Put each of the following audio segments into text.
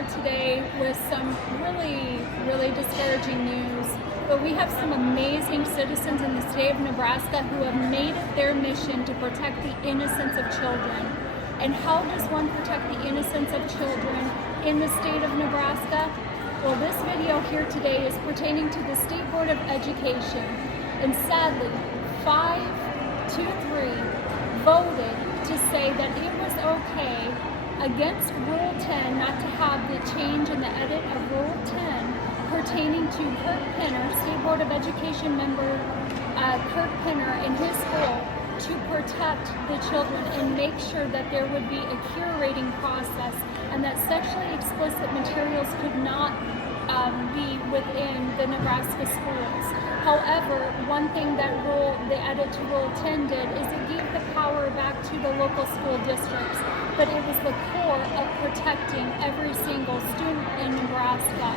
here today with some really discouraging news, but we have some amazing citizens in the state of Nebraska who have made it their mission to protect the innocence of children. And how does one protect the innocence of children in the state of Nebraska? Well, this video here today is pertaining to the State Board of Education. And sadly, 5-3 voted to say that it was okay against Rule 10 not to have the change in the edit of Rule 10 pertaining to Kirk Penner, State Board of Education member Kirk Penner and his goal to protect the children and make sure that there would be a curating process and that sexually explicit materials could not be within the Nebraska schools. However, one thing that the edit to Rule 10 did is it gave the power back to the local school districts, but it was the core of protecting every single student in Nebraska.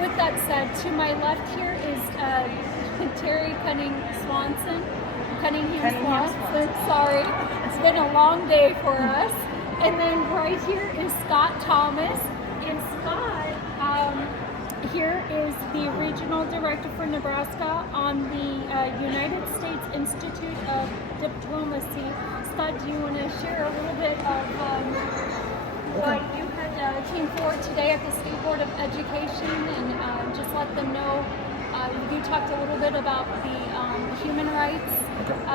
With that said, to my left here is Terri Cunningham-Swanson. Sorry, it's been a long day for us. And then right here is Scott Thomas. And Scott here is the Regional Director for Nebraska on the United States Institute of Diplomacy. Scott, do you want to share a little bit of what you had came forward today at the State Board of Education and just let them know? You talked a little bit about the human rights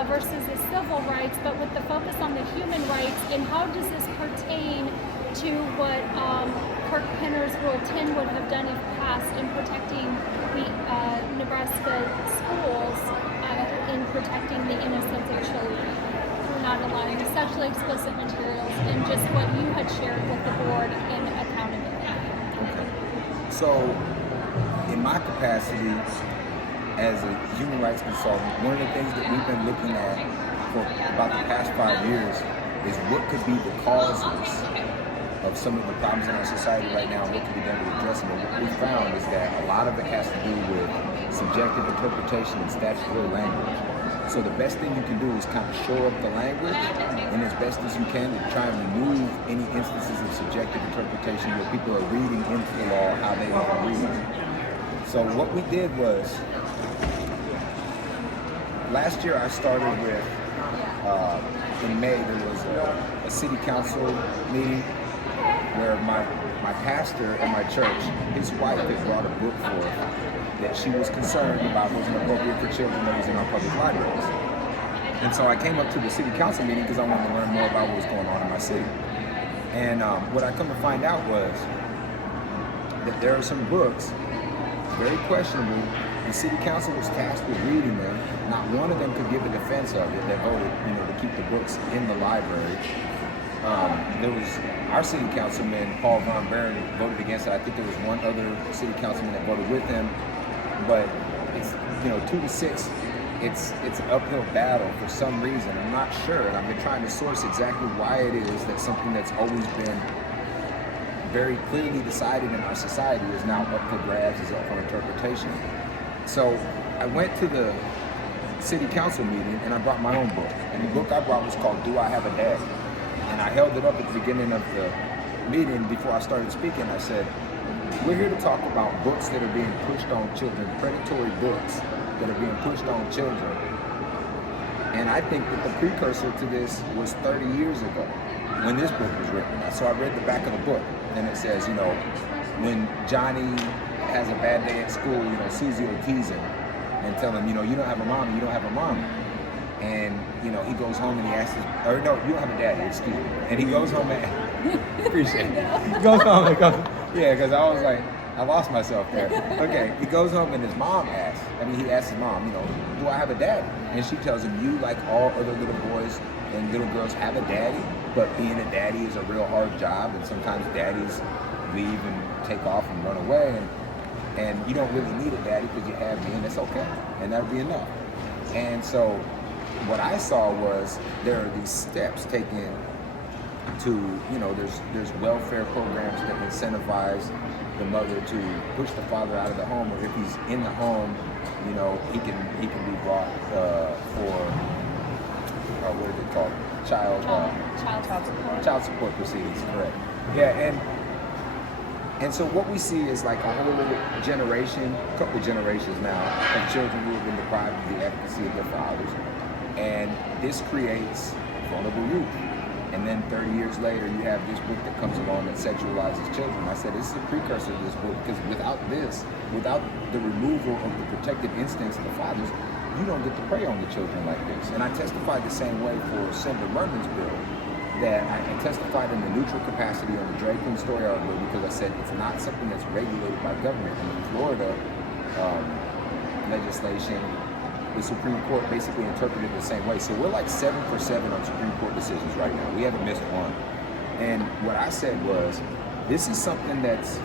versus the civil rights, but with the focus on the human rights, and how does this pertain to what Kirk Penner's Rule 10 would have done if passed in protecting the Nebraska schools, in protecting the innocence of children through not allowing the sexually explicit materials, and just what you had shared with the board in accountability? Okay. So, in my capacity as a human rights consultant, one of the things that we've been looking at for about the past 5 years is what could be the causes of some of the problems in our society right now, and what can be done to address them. And what we found is that a lot of it has to do with subjective interpretation and statutory language. So the best thing you can do is kind of shore up the language, and as best as you can to try and remove any instances of subjective interpretation where people are reading into the law how they want to read it. So what we did was, last year I started with, in May there was a city council meeting where my pastor at my church, his wife had brought a book forth that she was concerned about wasn't appropriate for children that was in our public libraries. And so I came up to the city council meeting because I wanted to learn more about what was going on in my city. And what I come to find out was that there are some books, very questionable. The city council was tasked with reading them. Not one of them could give a defense of it. They voted, to keep the books in the library. There was our city councilman, Paul Von Barron, voted against it. I think there was one other city councilman that voted with him. But it's 2-6. It's an uphill battle for some reason. I'm not sure, and I've been trying to source exactly why it is that something that's always been very clearly decided in our society is now up for grabs, is up for interpretation. So I went to the city council meeting and I brought my own book. And the book I brought was called Do I Have a Daddy? And I held it up at the beginning of the meeting before I started speaking. I said, we're here to talk about books that are being pushed on children, predatory books that are being pushed on children. And I think that the precursor to this was 30 years ago when this book was written. So I read the back of the book and it says, when Johnny has a bad day at school, Susie will tease him and tell him, you don't have a mommy, you don't have a mommy. And, he goes home and he asks you don't have a daddy, excuse me. And he goes home and, appreciate it. He goes home and goes, because I was like, I lost myself there. Okay, he goes home and his mom asks, he asks his mom, do I have a daddy? And she tells him, you, like all other little boys and little girls, have a daddy, but being a daddy is a real hard job, and sometimes daddies leave and take off and run away, and you don't really need a daddy because you have me, and it's okay, and that'll be enough. And so what I saw was there are these steps taken to, there's welfare programs that incentivize the mother to push the father out of the home, or if he's in the home, he can be brought for what is it called? Child support proceedings, correct. Yeah, and And so what we see is like a whole generation, a couple generations now, of children who have been deprived of the efficacy of their fathers. And this creates vulnerable youth. And then 30 years later, you have this book that comes along that sexualizes children. I said, this is a precursor to this book, because without this, without the removal of the protective instincts of the fathers, you don't get to prey on the children like this. And I testified the same way for Senator Merman's bill, that I testified in the neutral capacity on the Drake and Storyard bill, because I said it's not something that's regulated by government. In the Florida legislation, the Supreme Court basically interpreted it the same way. So we're like 7 for 7 on Supreme Court decisions right now. We haven't missed one. And what I said was, this is something that's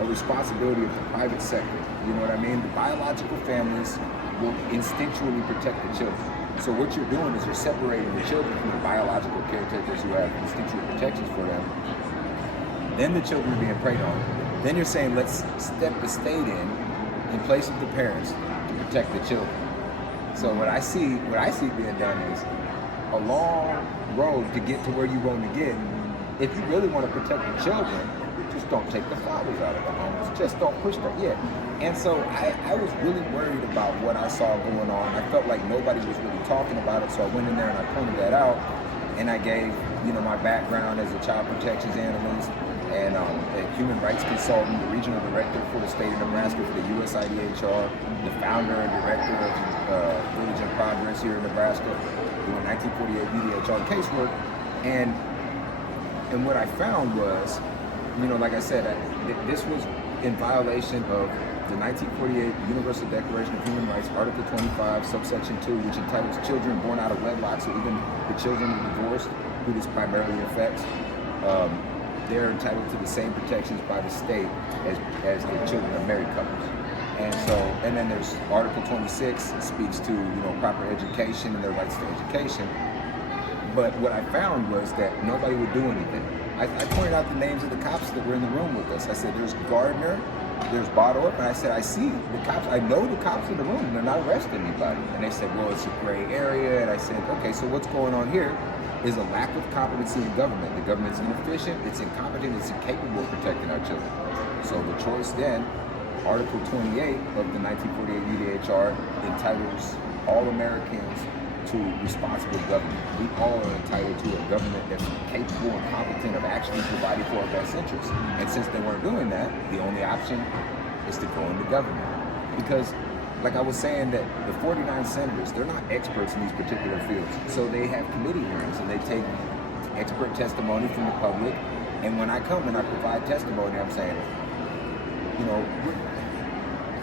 a responsibility of the private sector. You know what I mean? The biological families will instinctually protect the children. So what you're doing is you're separating the children from the biological caretakers who have instinctual protections for them. Then the children are being preyed on. Then you're saying, let's step the state in place of the parents to protect the children. So what I see being done is a long road to get to where you want to get. If you really want to protect the children, just don't take the fathers out of the homes. Just don't push them. Yeah. And so I was really worried about what I saw going on. I felt like nobody was really talking about it, so I went in there and I pointed that out. And I gave, my background as a child protections analyst and a human rights consultant, the regional director for the state of Nebraska for the USIDHR, the founder and director of Village in Progress here in Nebraska, doing 1948 UDHR casework. And what I found was, like I said, this was in violation of the 1948 Universal Declaration of Human Rights, Article 25, subsection 2, which entitles children born out of wedlock, so even the children of divorced, who this primarily affects, they're entitled to the same protections by the state as the children of married couples. And then there's Article 26, speaks to, proper education and their rights to education. But what I found was that nobody would do anything. I pointed out the names of the cops that were in the room with us. I said, there's Gardner, there's Bodorf, and I said, I see the cops, I know the cops in the room, and they're not arresting anybody. And they said, well, it's a gray area. And I said, okay, so what's going on here is a lack of competency in government. The government's inefficient, it's incompetent, it's incapable of protecting our children. So the choice then, Article 28 of the 1948 UDHR entitles all Americans to responsible government. We all are entitled to a government that's capable and competent of actually providing for our best interests. And since they weren't doing that, the only option is to go into government. Because, like I was saying, that the 49 senators, they're not experts in these particular fields. So they have committee hearings and they take expert testimony from the public. And when I come and I provide testimony, I'm saying,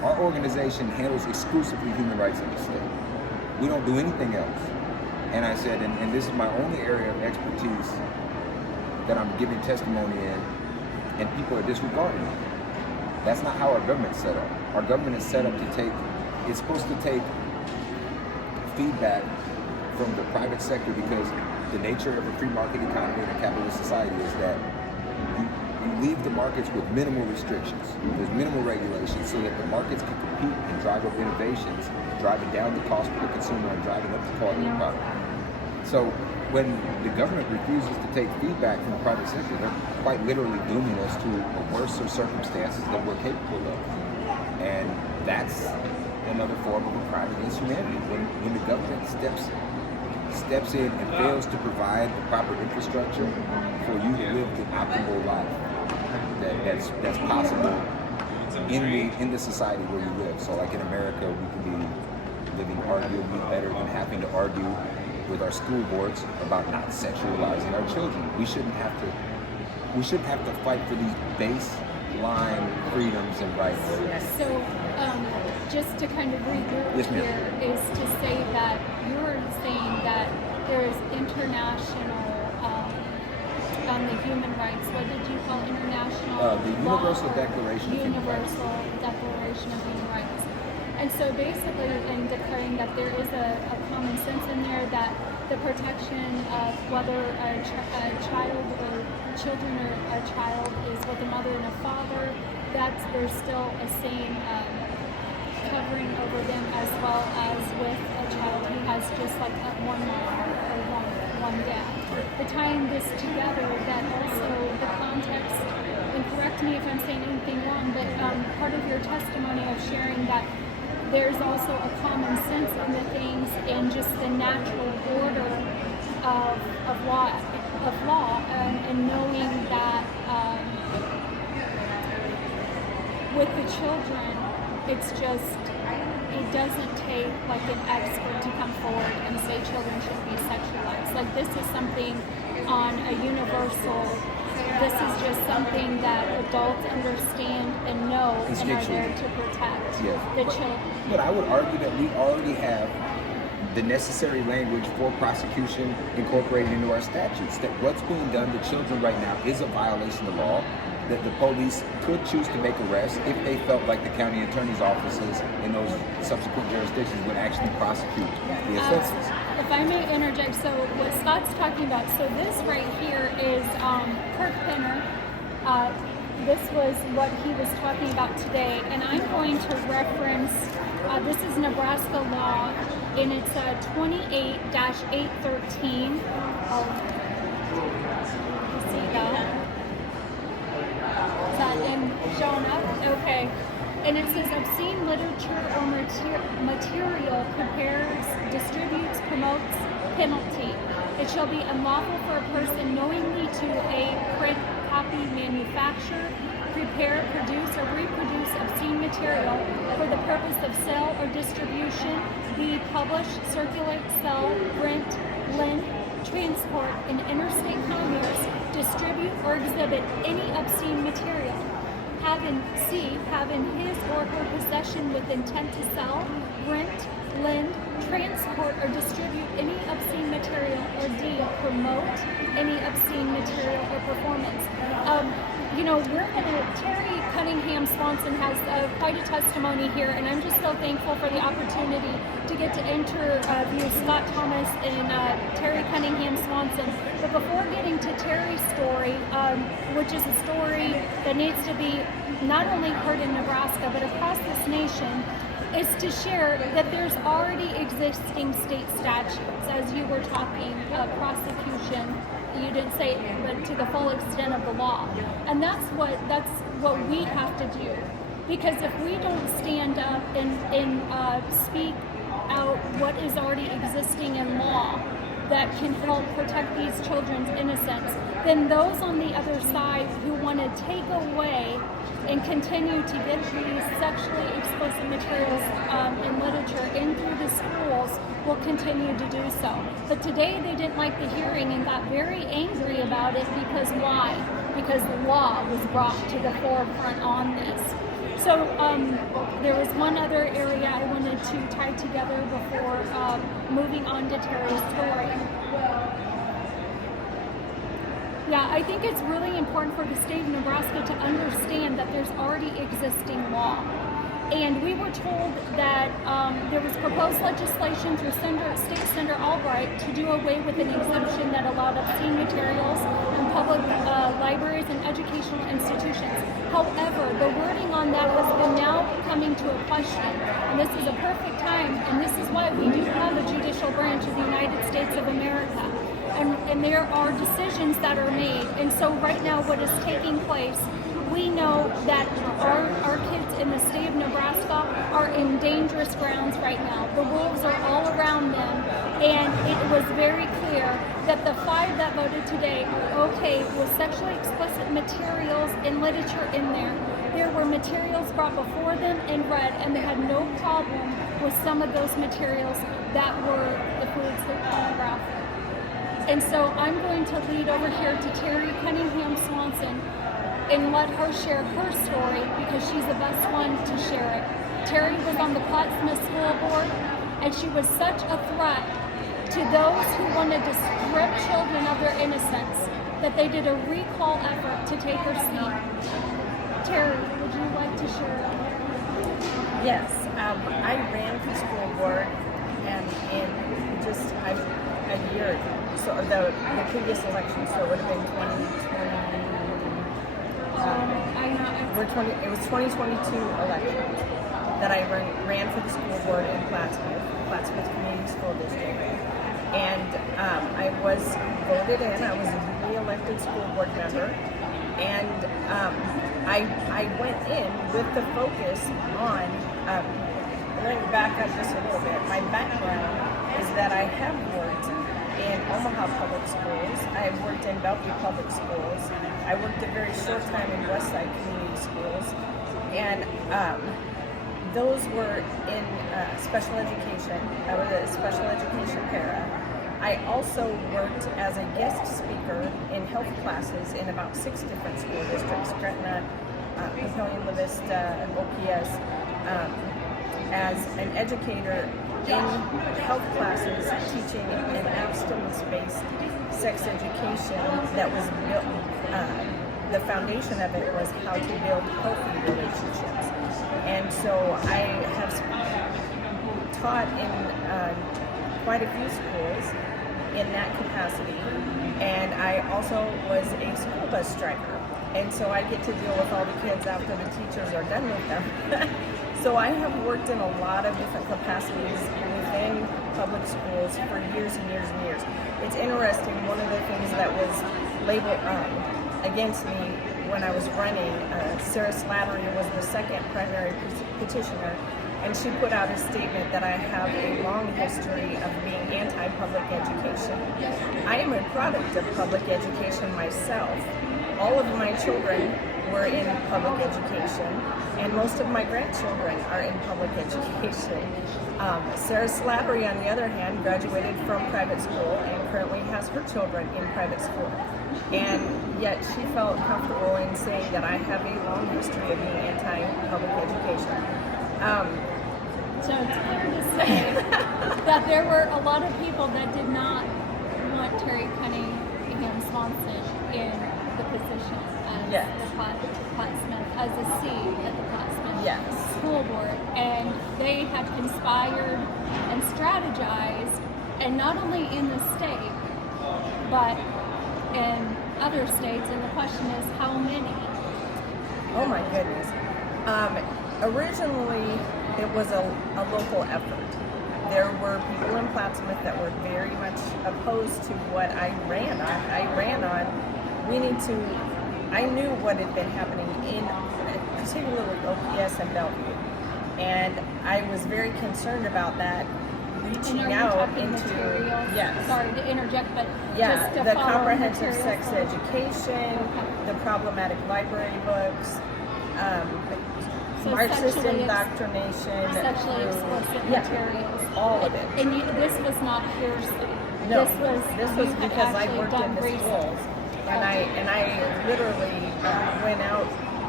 our organization handles exclusively human rights in the state. We don't do anything else. And I said, and this is my only area of expertise that I'm giving testimony in, and people are disregarding it. That's not how our government's set up. Our government is set up to it's supposed to take feedback from the private sector, because the nature of a free market economy and a capitalist society is that you leave the markets with minimal restrictions. There's minimal regulations so that the markets can compete and drive up innovations, driving down the cost for the consumer and driving up the quality of the product. So when the government refuses to take feedback from the private sector, they're quite literally dooming us to a worse circumstances than we're capable of. And that's another form of a crime against humanity. When the government steps in and fails to provide the proper infrastructure for you to live the optimal life that's possible in the society where you live. So like in America, we can be living arguably better than having to argue with our school boards about not sexualizing our children. We shouldn't have to fight for these baseline freedoms and rights. So just to kind of regroup here is to say that you're saying that there is international the human rights, what did you call international the Universal Declaration of Human Rights. Universal Declaration of Human Rights. And so basically in declaring that there is a common sense in there that the protection of whether a child or children or a child is with a mother and a father, there's still a same covering over them, as well as with a child who has just like one mom or one dad. But tying this together, that also the context, and correct me if if I'm saying anything wrong, but part of your testimony of sharing that there's also a common sense in the things and just the natural order of law, and knowing that with the children, it's just, it doesn't take like an expert to come forward and say children should be sexualized. Like, this is something on a universal, this is just something that adults understand and know and are there to protect the children. But I would argue that we already have the necessary language for prosecution incorporated into our statutes. That what's being done to children right now is a violation of law, that the police could choose to make arrests if they felt like the county attorney's offices in those subsequent jurisdictions would actually prosecute the offenses. If I may interject, so what Scott's talking about, so this right here is Kirk Penner. This was what he was talking about today, and I'm going to reference, this is Nebraska law, and it's 28-813. See that? Is that showing up? Okay. And it says obscene literature or material prepares, distributes, promotes, penalty. It shall be unlawful for a person knowingly to A, print, copy, manufacture, prepare, produce, or reproduce obscene material for the purpose of sale or distribution, B, publish, circulate, sell, rent, lend, transport in interstate commerce, distribute, or exhibit any obscene material. Have in his or her possession with intent to sell, rent, lend, transport, or distribute any obscene material, or D, promote any obscene material or performance. Terri Cunningham-Swanson has quite a testimony here, and I'm just so thankful for the opportunity to get to interview Scott Thomas and Terri Cunningham-Swanson. But before getting to Terri's story, which is a story that needs to be not only heard in Nebraska, but across this nation, is to share that there's already existing state statutes, as you were talking, prosecution. You didn't say it, but to the full extent of the law. And that's what we have to do. Because if we don't stand up and speak out what is already existing in law that can help protect these children's innocence, then those on the other side who want to take away and continue to get these sexually explicit materials and literature in through the schools will continue to do so. But today they didn't like the hearing and got very angry about it because why? Because the law was brought to the forefront on this. So there was one other area I wanted to tie together before moving on to Terri's story. Yeah, I think it's really important for the state of Nebraska to understand that there's already existing law. And we were told that there was proposed legislation through State Senator Albright to do away with an exemption that allowed obscene materials in public libraries and educational institutions. However, the wording on that has been now coming to a question. And this is a perfect time, and this is why we do have a judicial branch of the United States of America. And there are decisions that are made. And so right now what is taking place, we know that our kids in the state of Nebraska are in dangerous grounds right now. The wolves are all around them, and it was very clear that the 5 that voted today are okay with sexually explicit materials and literature in there. There were materials brought before them and read, and they had no problem with some of those materials that were the foods that pornographic. And so I'm going to lead over here to Terri Cunningham-Swanson and let her share her story because she's the best one to share it. Terri was on the Plattsmouth School Board, and she was such a threat to those who wanted to strip children of their innocence that they did a recall effort to take her seat. Terri, would you like to share? Yes, I ran for school board, and in just a year ago. So the previous election, so it would have been 2020. It was 2022 election that I ran for the school board in Plattsmouth Community School District, and I was voted in. I was a newly elected school board member, And I went in with the focus on, let me back up just a little bit. My background is that I have worked in Omaha Public Schools. I have worked in Bellevue Public Schools. I worked a very short time in Westside Community Schools. And those were in special education. I was a special education para. I also worked as a guest speaker in health classes in about 6 different school districts, Gretna, Papillion, La Vista, OPS, as an educator in health classes teaching an abstinence-based sex education that was built, the foundation of it was how to build healthy relationships. And so I have taught in quite a few schools in that capacity, and I also was a school bus driver, and so I get to deal with all the kids after the teachers are done with them. So I have worked in a lot of different capacities within public schools for years and years and years. It's interesting, one of the things that was labeled against me when I was running, Sarah Slattery was the second primary petitioner, and she put out a statement that I have a long history of being anti-public education. I am a product of public education myself. All of my children were in public education, and most of my grandchildren are in public education. Sarah Slattery, on the other hand, graduated from private school and currently has her children in private school. And yet she felt comfortable in saying that I have a long history of being anti-public education. So it's fair to say that there were a lot of people that did not want Terri Cunningham-Swanson in the position as Yes. the Plattsmouth, as a seat at the Plattsmouth Yes. School Board, and they have conspired and strategized, and not only in the state, but in other states. And the question is, how many? Oh my goodness. Originally, it was a local effort. There were people in Plattsmouth that were very much opposed to what I ran on. I knew what had been happening in particularly OPS and Bellevue. And I was very concerned about that, reaching And are you out talking into, materials? yes. Sorry to interject, but Yeah, just to the follow comprehensive materials sex for- education, the problematic library books, So Marxist sexually indoctrination, sexually through- explicit yeah, materials. all of it. And this was not hearsay. No, this was you had because I actually worked done in the research. schools, and I literally went out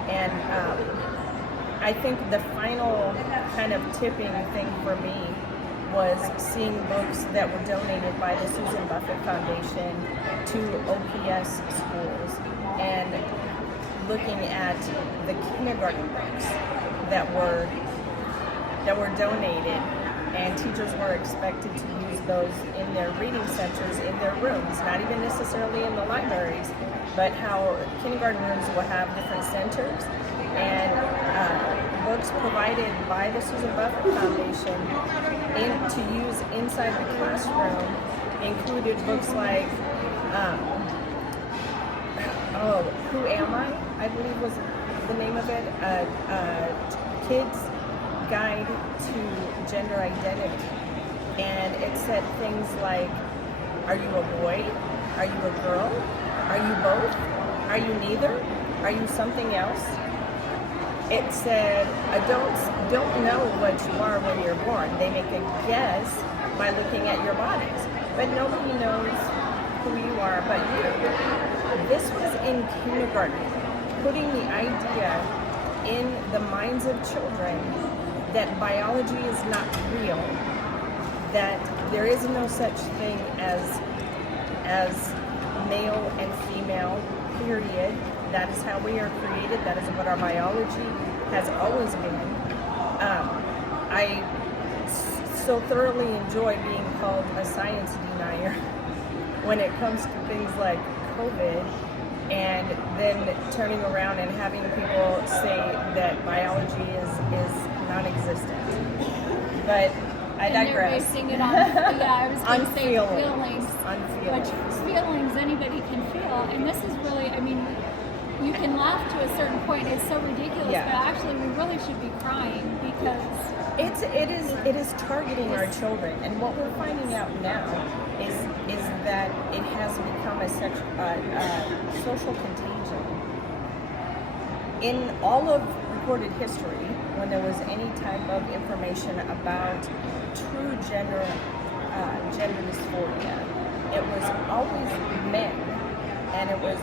and I think the final kind of tipping thing for me was seeing books that were donated by the Susan Buffett Foundation to OPS schools and looking at the kindergarten books that were donated, and teachers were expected to use those in their reading centers in their rooms, not even necessarily in the libraries, but how kindergarten rooms will have different centers, and books provided by the Susan Buffett Foundation to use inside the classroom included books like Who Am I believe was the name of it, Kids Guide to Gender Identity. And it said things like, are you a boy? Are you a girl? Are you both? Are you neither? Are you something else? It said, adults don't know what you are when you're born. They make a guess by looking at your bodies. But nobody knows who you are but you. This was in kindergarten, putting the idea in the minds of children that biology is not real, that there is no such thing as male and female, period. That is how we are created. That is what our biology has always been. I so thoroughly enjoy being called a science denier when it comes to things like COVID, and then turning around and having people say that biology is non-existent. But I digress. And they're basing it on, I was going On to say feelings. feelings. On feelings. Which feelings anybody can feel. And this is really, you can laugh to a certain point. It's so ridiculous, Yeah. but actually we really should be crying because It is targeting our children, and what we're finding out now is that it has become a social contagion. In all of recorded history, when there was any type of information about true gender dysphoria, it was always men, and it was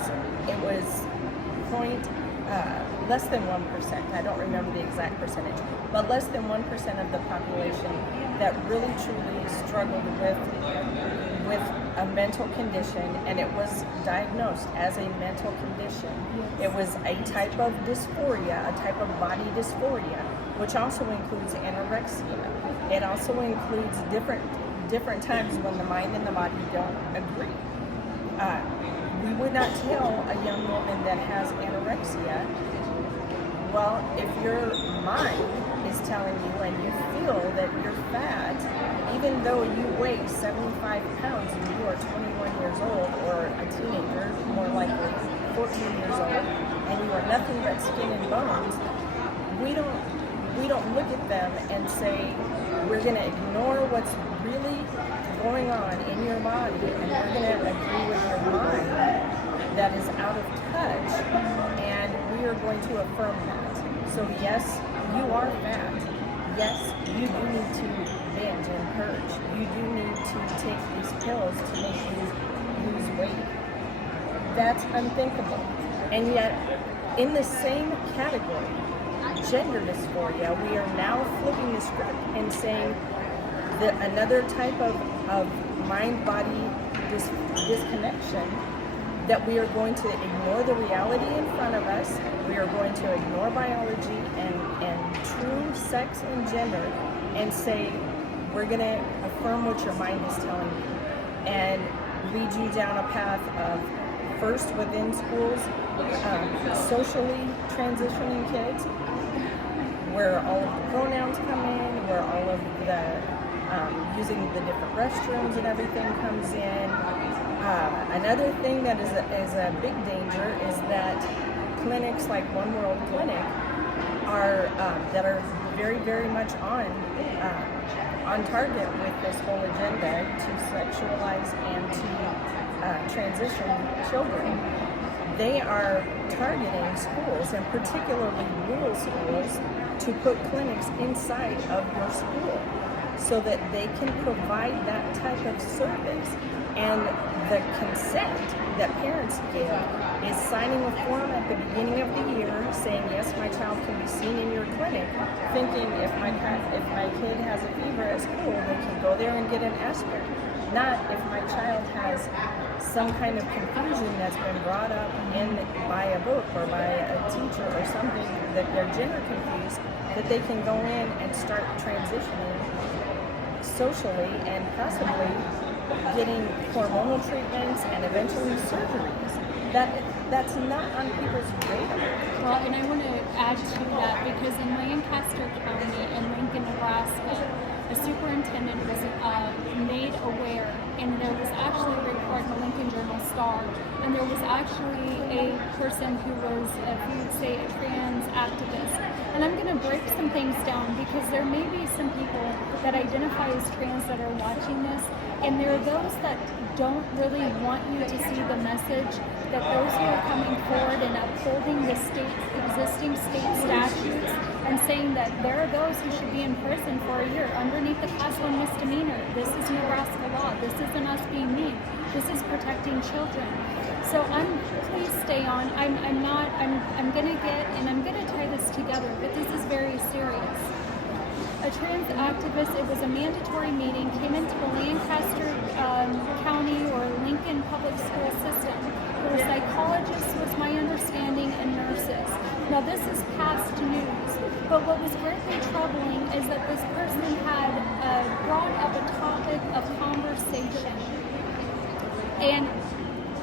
less than 1%. I don't remember the exact percentage, but less than 1% of the population that really truly struggled with a mental condition, and it was diagnosed as a mental condition. It was a type of dysphoria, a type of body dysphoria, which also includes anorexia. It also includes different times when the mind and the body don't agree. We would not tell a young woman that has anorexia, well, if your mind is telling you and you feel that you're fat, even though you weigh 75 pounds and you are 21 years old, or a teenager, more likely 14 years old, and you are nothing but skin and bones, we don't look at them and say, we're going to ignore what's really going on in your body, and we're going to agree with your mind that is out of touch, and we are going to affirm that. So yes, you are fat. Yes, you do need to binge and purge. You do need to take these pills to make you lose weight. That's unthinkable. And yet, in the same category, gender dysphoria, we are now flipping the script and saying that another type of mind-body disconnection, that we are going to ignore the reality in front of us, we are going to ignore biology and true sex and gender, and say, we're going to affirm what your mind is telling you, and lead you down a path of, first within schools, socially transitioning kids, where all of the pronouns come in, where all of the using the different restrooms and everything comes in. Another thing that is a big danger is that clinics like One World Clinic are that are very, very much on target with this whole agenda to sexualize and to transition children. They are targeting schools, and particularly rural schools, to put clinics inside of your school so that they can provide that type of service. And the consent that parents give is signing a form at the beginning of the year saying, yes, my child can be seen in your clinic, thinking if my kid has a fever at school, they can go there and get an aspirin. Not if my child has some kind of confusion that's been brought up by a book or by a teacher or something, that they're gender confused, that they can go in and start transitioning socially and possibly getting hormonal treatments and eventually surgeries. That's not on people's radar. Well, and I want to add to that, because in Lancaster County in Lincoln, Nebraska, the superintendent was made aware, and there was actually a report in the Lincoln Journal-Star, and there was actually a person who was, we would say, a trans activist. And I'm going to break some things down, because there may be some people that identify as trans that are watching this, and there are those that don't really want you to see the message, that those who are coming forward and upholding the existing state statutes and saying that there are those who should be in prison for a year underneath the class 1 misdemeanor. This is Nebraska law. This isn't us being mean. This is protecting children. So please stay on. I'm gonna tie this together, but this is very serious. A trans activist, it was a mandatory meeting, came into the Lancaster County or Lincoln Public School system. There were psychologists, was my understanding, and nurses. Now this is past news, but what was greatly troubling is that this person had brought up a topic of conversation. And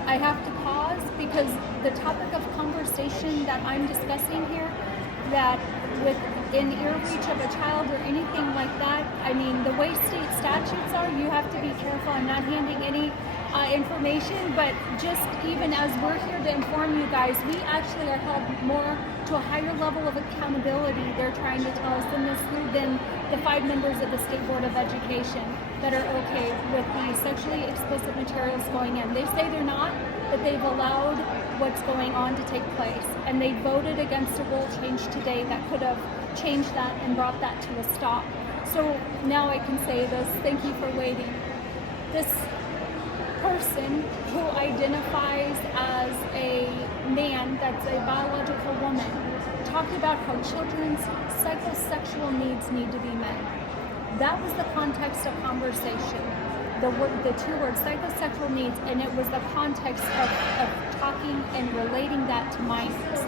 I have to pause, because the topic of conversation that I'm discussing here, that within ear reach of a child or anything like that, I mean, the way state statutes are, you have to be careful. I'm not handing any information, but just even as we're here to inform you guys, we actually are held more to a higher level of accountability, they're trying to tell us in this than the 5 members of the State Board of Education that are okay with the sexually explicit materials going in. They say they're not, but they've allowed what's going on to take place. And they voted against a rule change today that could have changed that and brought that to a stop. So now I can say this, thank you for waiting. This person who identifies as a man that's a biological woman talked about how children's psychosexual needs need to be met. That was the context of conversation. The 2 words, psychosexual needs, and it was the context of talking and relating that to minors.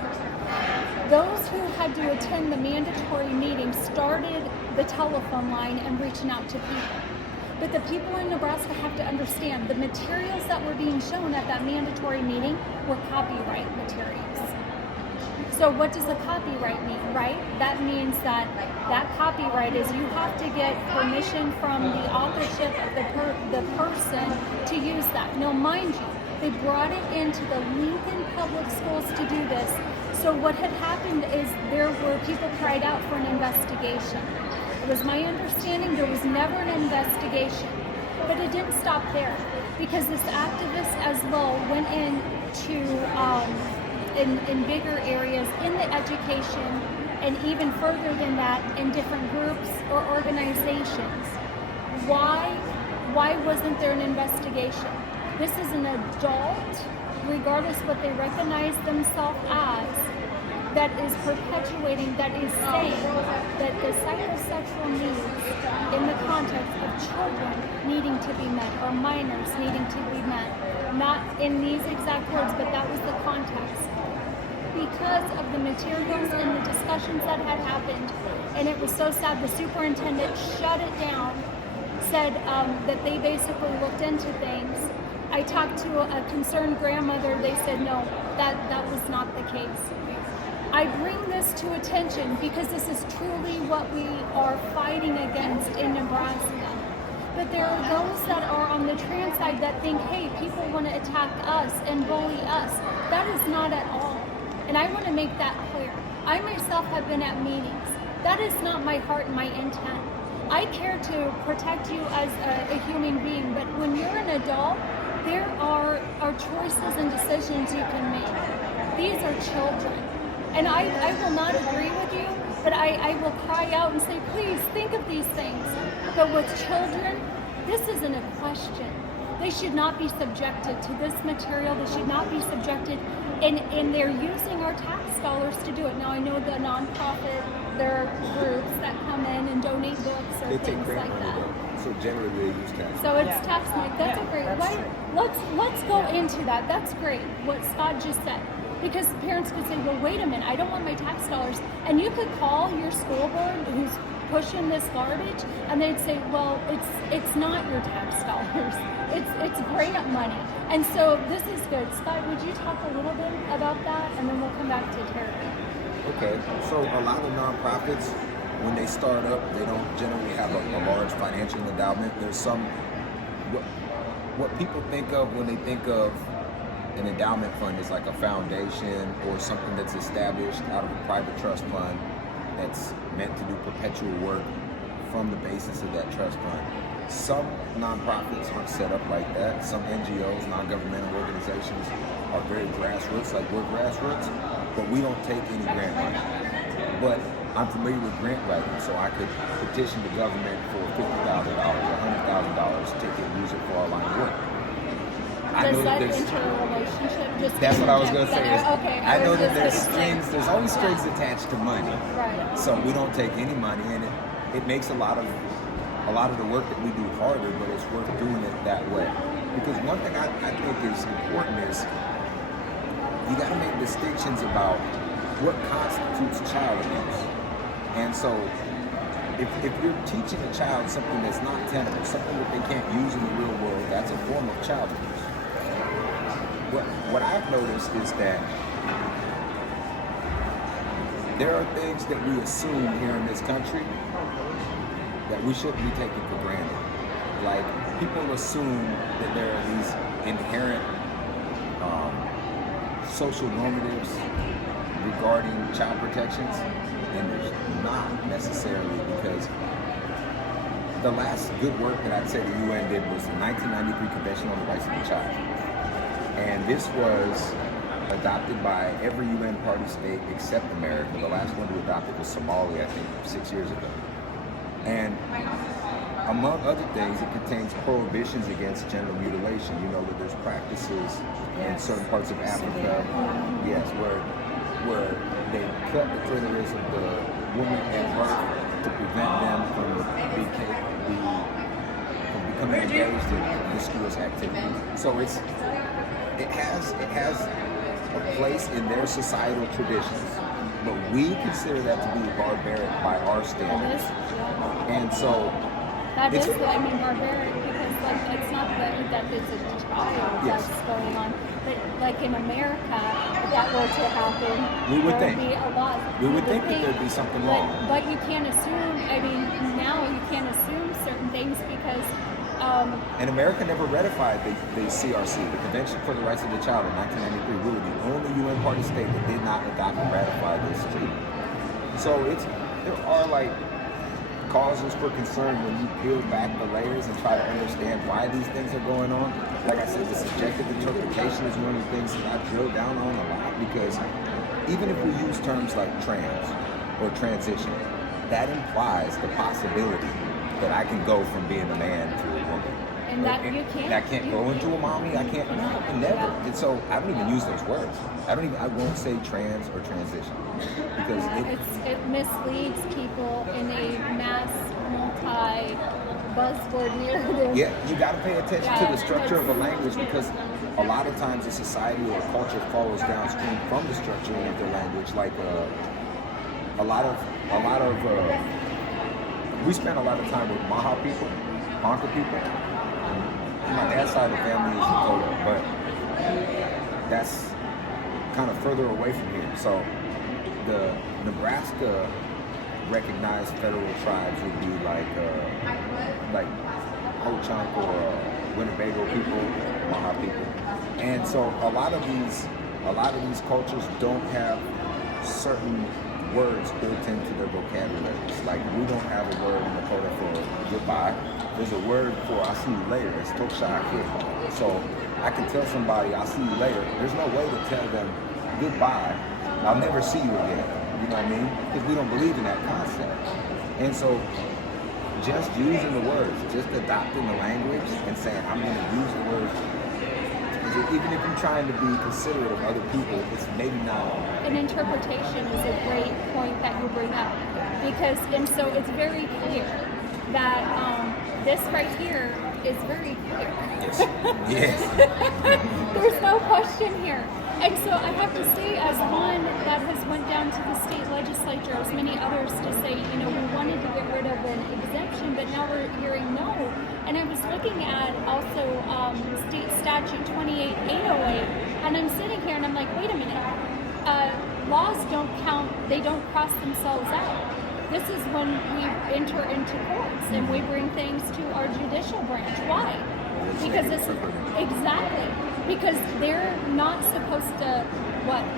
Those who had to attend the mandatory meeting started the telephone line and reaching out to people. But the people in Nebraska have to understand the materials that were being shown at that mandatory meeting were copyright materials. So what does a copyright mean, right? That means that copyright is you have to get permission from the authorship of the person to use that. Now, mind you, they brought it into the Lincoln Public Schools to do this. So what had happened is there were people cried out for an investigation. It was my understanding there was never an investigation, but it didn't stop there because this activist as well went into in bigger areas in the education and even further than that in different groups or organizations. Why wasn't there an investigation? This is an adult, regardless what they recognize themselves as, that is perpetuating, that is saying that the psychosexual needs in the context of children needing to be met or minors needing to be met. Not in these exact words, but that was the context. Because of the materials and the discussions that had happened, and it was so sad, the superintendent shut it down, said that they basically looked into things. I talked to a concerned grandmother, they said no, that was not the case. I bring this to attention because this is truly what we are fighting against in Nebraska. But there are those that are on the trans side that think, hey, people want to attack us and bully us. That is not at all. And I want to make that clear. I myself have been at meetings. That is not my heart and my intent. I care to protect you as a human being, but when you're an adult, there are choices and decisions you can make. These are children. And I will not agree with you, but I will cry out and say, please think of these things. But with children, this isn't a question. They should not be subjected to this material. They should not be subjected, and they're using our tax dollars to do it. Now, I know the nonprofit, there are groups that come in and donate books or things like that. So generally they use tax. So it's tax money. That's a great. Let's go into that. That's great. What Scott just said. Because parents could say, well, wait a minute, I don't want my tax dollars. And you could call your school board who's pushing this garbage, and they'd say, well, it's not your tax dollars. It's grant money. And so this is good. Scott, would you talk a little bit about that, and then we'll come back to Terri. Okay, so a lot of nonprofits, when they start up, they don't generally have a large financial endowment. There's some, what people think of when they think of an endowment fund is like a foundation or something that's established out of a private trust fund that's meant to do perpetual work from the basis of that trust fund. Some nonprofits aren't set up like that. Some NGOs, non-governmental organizations, are very grassroots, like we're grassroots, but we don't take any grant money. But I'm familiar with grant writing, so I could petition the government for $50,000 or $100,000 to take it and use it for our line of work. Does that enter a relationship? That's what I was going to say. Okay. I know that there's always strings attached to money. Right. So we don't take any money, and it makes a lot of the work that we do harder, but it's worth doing it that way. Because one thing I think is important is you got to make distinctions about what constitutes child abuse. And so if you're teaching a child something that's not tenable, something that they can't use in the real world, that's a form of child abuse. What I've noticed is that there are things that we assume here in this country that we shouldn't be taking for granted. like people assume that there are these inherent social normatives regarding child protections, and there's not necessarily, because the last good work that I'd say the UN did was the 1993 Convention on the Rights of the Child. And this was adopted by every UN party state except America. The last one to adopt it was Somalia, I think, 6 years ago. And among other things, it contains prohibitions against genital mutilation. You know that there's practices in certain parts of Africa, yes, where they cut the clitoris of the woman at birth to prevent them from becoming engaged in promiscuous activity. So it has a place in their societal traditions, but we consider that to be barbaric by our standards. And so that is, I mean, barbaric, because like it's not that it's a child that's going on, but like in America, if that were to happen, we would think be a lot. We would think that there'd be something wrong. But you can't assume. I mean, now you can't assume certain things because. And America never ratified the CRC, the Convention for the Rights of the Child, in 1993. We were the only UN party state that did not adopt and ratify this treaty. So there are like causes for concern when you peel back the layers and try to understand why these things are going on. Like I said, the subjective interpretation is one of the things that I drill down on a lot, because even if we use terms like trans or transition, that implies the possibility that I can go from being a man to a woman. And that you can't. I can't grow into a mommy. I can't. Never. And so I don't even use those words. I won't say trans or transition, because it misleads people in a mass multi-buzzword narrative. Yeah, you got to pay attention to the structure of a language, because a lot of times a society or a culture follows downstream from the structure of the language. Like a lot of we spend a lot of time with Maha people, Ponca people. My dad's side of the family is Dakota, but that's kind of further away from here. So the Nebraska recognized federal tribes would be like Ho-Chunk or Winnebago people, Maha people. And so a lot of these cultures don't have certain words built into their vocabularies. Like, we don't have a word in Dakota for goodbye. There's a word for "I'll see you later." It's Tokshakit. So I can tell somebody "I'll see you later." There's no way to tell them goodbye, "I'll never see you again." You know what I mean? Because we don't believe in that concept. And so just using the words, just adopting the language and saying, I'm going to use the words, even if you're trying to be considerate of other people, it's maybe not. An interpretation is a great point that you bring up, because, and so it's very clear that this right here is very clear. Yes. Yes. There's no question here. And so I have to say, as one that has went down to the state legislature, as many others, to say, you know, we wanted to get rid of an exemption, but now we're hearing no. And I was looking at also state statute 28808, and I'm sitting here and I'm like, wait a minute, laws don't count, they don't cross themselves out. This is when we enter into courts and we bring things to our judicial branch. Why? Because this is, exactly, because they're not supposed to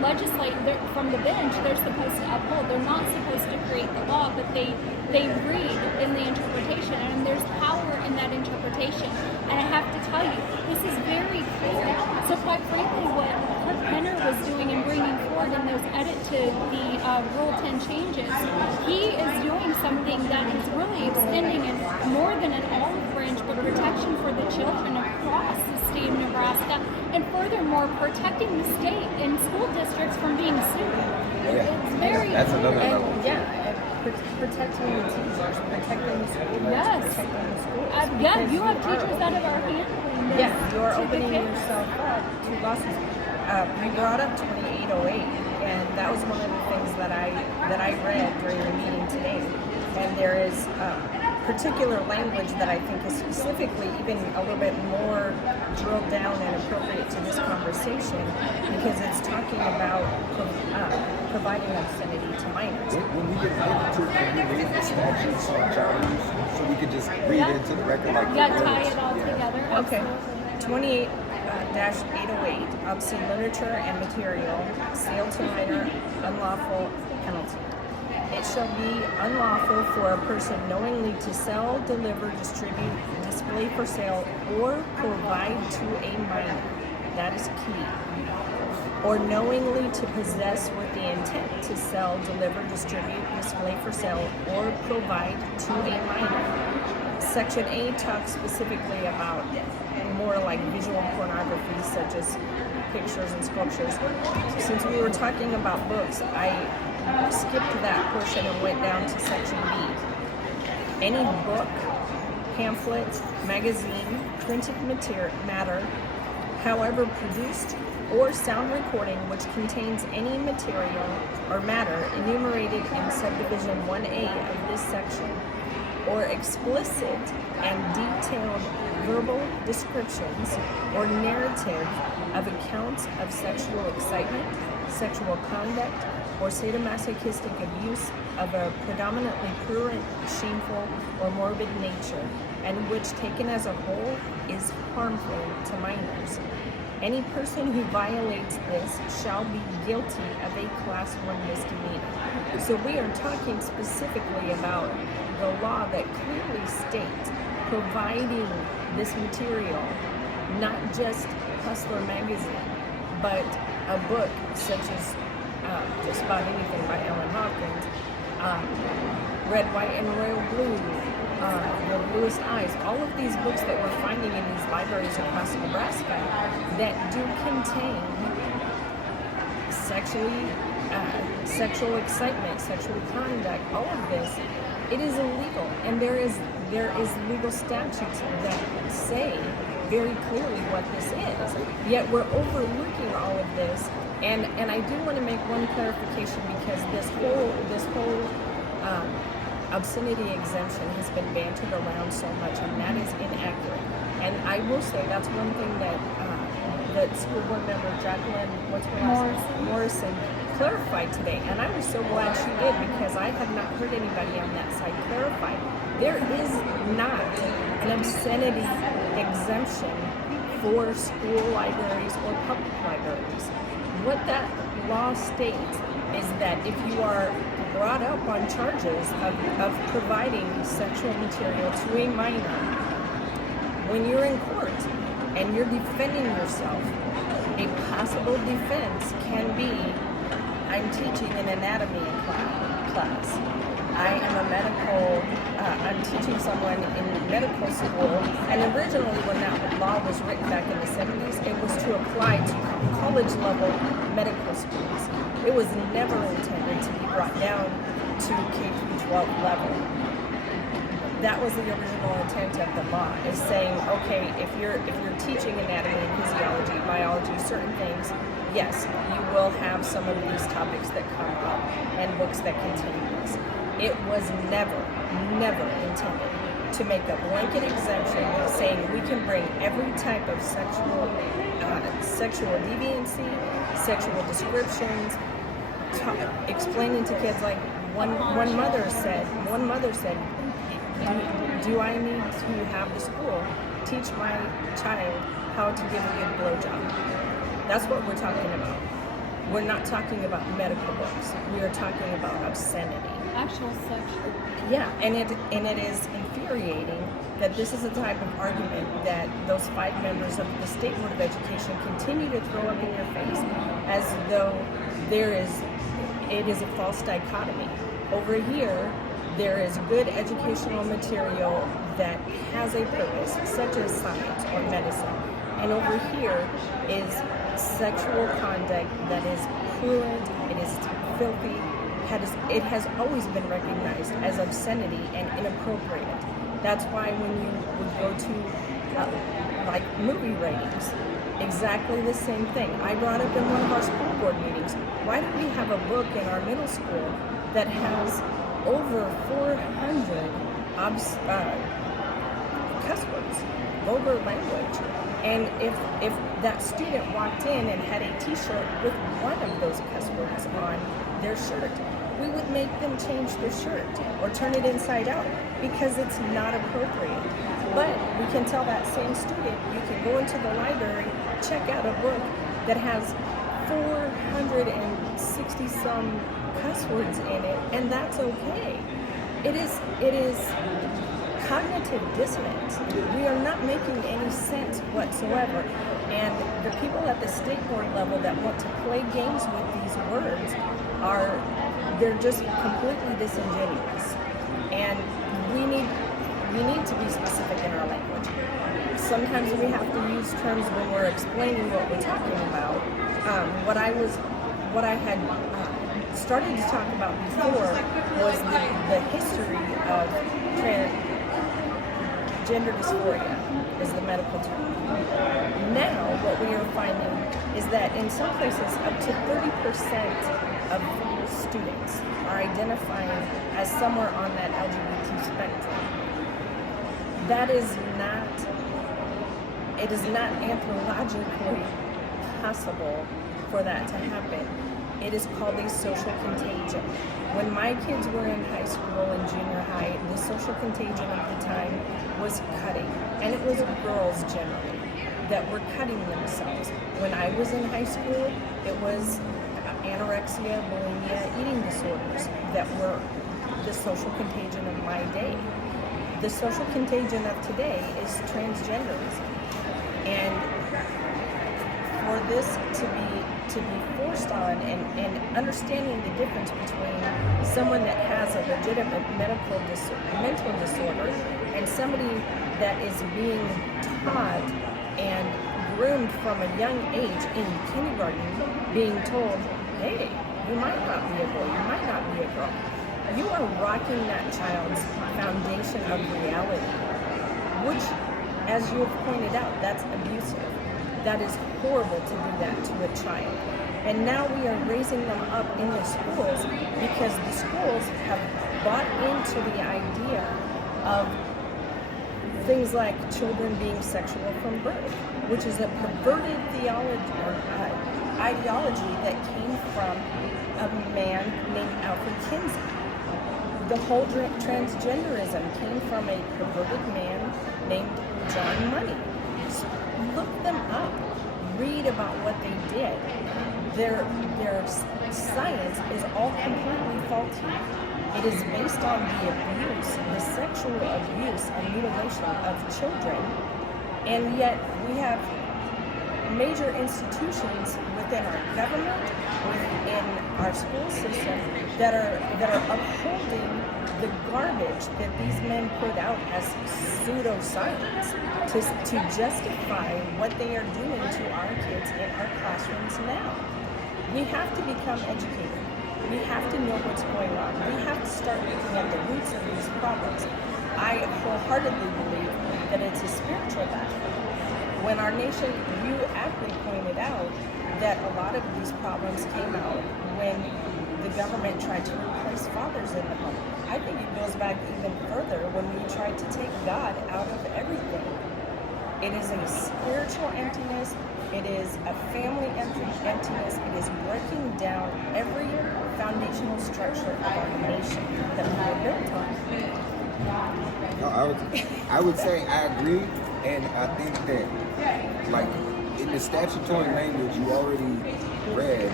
legislate from the bench. They're supposed to uphold. They're not supposed to create the law, but they read in the interpretation, and there's power in that interpretation. And I have to tell you, this is very clear. So quite frankly, what Kirk Penner was doing and bringing forward in those edit to the Rule 10 changes, he is doing something that is really extending in more than an olive branch, but protection for the children across the state of Nebraska, and furthermore, protecting the state and school districts from being sued. It's very that's another and, level. Protecting the teachers, protecting the school. Yes. Protecting the schools. You have teachers that are handling this. Yeah, you're to opening the kids. yourself up to losses. We brought up 2808, and that was one of the things that I read during the meeting today. And there is particular language that I think is specifically even a little bit more drilled down and appropriate to this conversation, because it's talking about providing obscenity to minors. When we get a book to can you read the statutes on child abuse so we could just read into the record like Yeah, the tie words? it all together. Okay. Absolutely. 28-808, obscene literature and material, sale to minor, unlawful penalty. It shall be unlawful for a person knowingly to sell, deliver, distribute, display for sale, or provide to a minor. That is key. Or knowingly to possess with the intent to sell, deliver, distribute, display for sale, or provide to a minor. Section A talks specifically about more like visual pornography, such as pictures and sculptures. Since we were talking about books, I skipped that portion and went down to section B. Any book, pamphlet, magazine, printed matter, however produced, or sound recording which contains any material or matter enumerated in subdivision 1A of this section, or explicit and detailed verbal descriptions or narrative of accounts of sexual excitement, sexual conduct, or sadomasochistic abuse of a predominantly prurient, shameful, or morbid nature, and which taken as a whole is harmful to minors. Any person who violates this shall be guilty of a Class 1 misdemeanor. So we are talking specifically about the law that clearly states providing this material, not just Hustler magazine, but a book such as just about anything by Ellen Hawkins, Red, White, and Royal Blue, The Bluest Eyes, all of these books that we're finding in these libraries across Nebraska that do contain sexual excitement, sexual conduct, all of this, it is illegal. And there is legal statutes that say very clearly what this is. Yet we're overlooking all of this. And I do want to make one clarification, because this whole obscenity exemption has been bantered around so much, and that is inaccurate. And I will say that's one thing that school board member Jacqueline Morrison clarified today, and I was so glad she did, because I have not heard anybody on that side clarify. There is not an obscenity exemption for school libraries or public libraries. What that law states is that if you are brought up on charges of providing sexual material to a minor, when you're in court and you're defending yourself, a possible defense can be, I'm teaching an anatomy class. I am a medical, I'm teaching someone in medical school, and originally when that law was written back in the 70s, it was to apply to college level medical schools. It was never intended to be brought down to K-12 level. That was the original intent of the law, is saying, okay, if you're teaching anatomy, physiology, biology, certain things, yes, you will have some of these topics that come up and books that contain this. It was never intended to make a blanket exemption saying we can bring every type of sexual deviancy, sexual descriptions, explaining to kids, like one mother said, do I need to have the school teach my child how to give a good blowjob? That's what we're talking about. We're not talking about medical books. We are talking about obscenity. Actual sexual. Yeah, and it is infuriating that this is a type of argument that those 5 members of the State Board of Education continue to throw up in your face, as though it is a false dichotomy. Over here, there is good educational material that has a purpose, such as science or medicine. And over here is sexual conduct that is cruent, it is filthy, it has always been recognized as obscenity and inappropriate. That's why when you would go to like movie ratings, exactly the same thing. I brought up in one of our school board meetings, why do we have a book in our middle school that has over 400 cuss words, vulgar language? And if that student walked in and had a t-shirt with one of those cuss words on, their shirt. We would make them change their shirt or turn it inside out because it's not appropriate. But we can tell that same student, you can go into the library, check out a book that has 460 some cuss words in it, and that's okay. It is cognitive dissonance. We are not making any sense whatsoever. And the people at the state board level that want to play games with these words they're just completely disingenuous. And we need to be specific in our language. Sometimes we have to use terms when we're explaining what we're talking about. What I had started to talk about before was the history of gender dysphoria is the medical term. Now, what we are finding is that in some places, up to 30% of students are identifying as somewhere on that LGBT spectrum. That is it is not anthropologically possible for that to happen. It is called a social contagion. When my kids were in high school and junior high, the social contagion of the time was cutting. And it was girls generally that were cutting themselves. When I was in high school, it was anorexia, bulimia, eating disorders that were the social contagion of my day. The social contagion of today is transgenderism. And for this to be forced on and understanding the difference between someone that has a legitimate mental disorder and somebody that is being taught and groomed from a young age in kindergarten, being told, hey, you might not be a boy, you might not be a girl. You are rocking that child's foundation of reality, which, as you have pointed out, that's abusive. That is horrible to do that to a child. And now we are raising them up in the schools because the schools have bought into the idea of things like children being sexual from birth, which is a perverted theology or ideology that came from a man named Alfred Kinsey. The whole transgenderism came from a perverted man named John Money. So look them up. Read about what they did. Their science is all completely faulty. It is based on the abuse, the sexual abuse and mutilation of children, and yet we have major institutions within our government, within our school system that are upholding the garbage that these men put out as pseudoscience to justify what they are doing to our kids in our classrooms now. We have to become educated. We have to know what's going on. We have to start looking at the roots of these problems. I wholeheartedly believe that it's a spiritual battle. When our nation, you aptly pointed out that a lot of these problems came out when the government tried to replace fathers in the home. I think it goes back even further when we tried to take God out of everything. It is a spiritual emptiness. It is a family emptiness. It is breaking down every foundational structure of our nation that we were built on. No, I would say I agree, and I think that, like, in the statutory language you already read,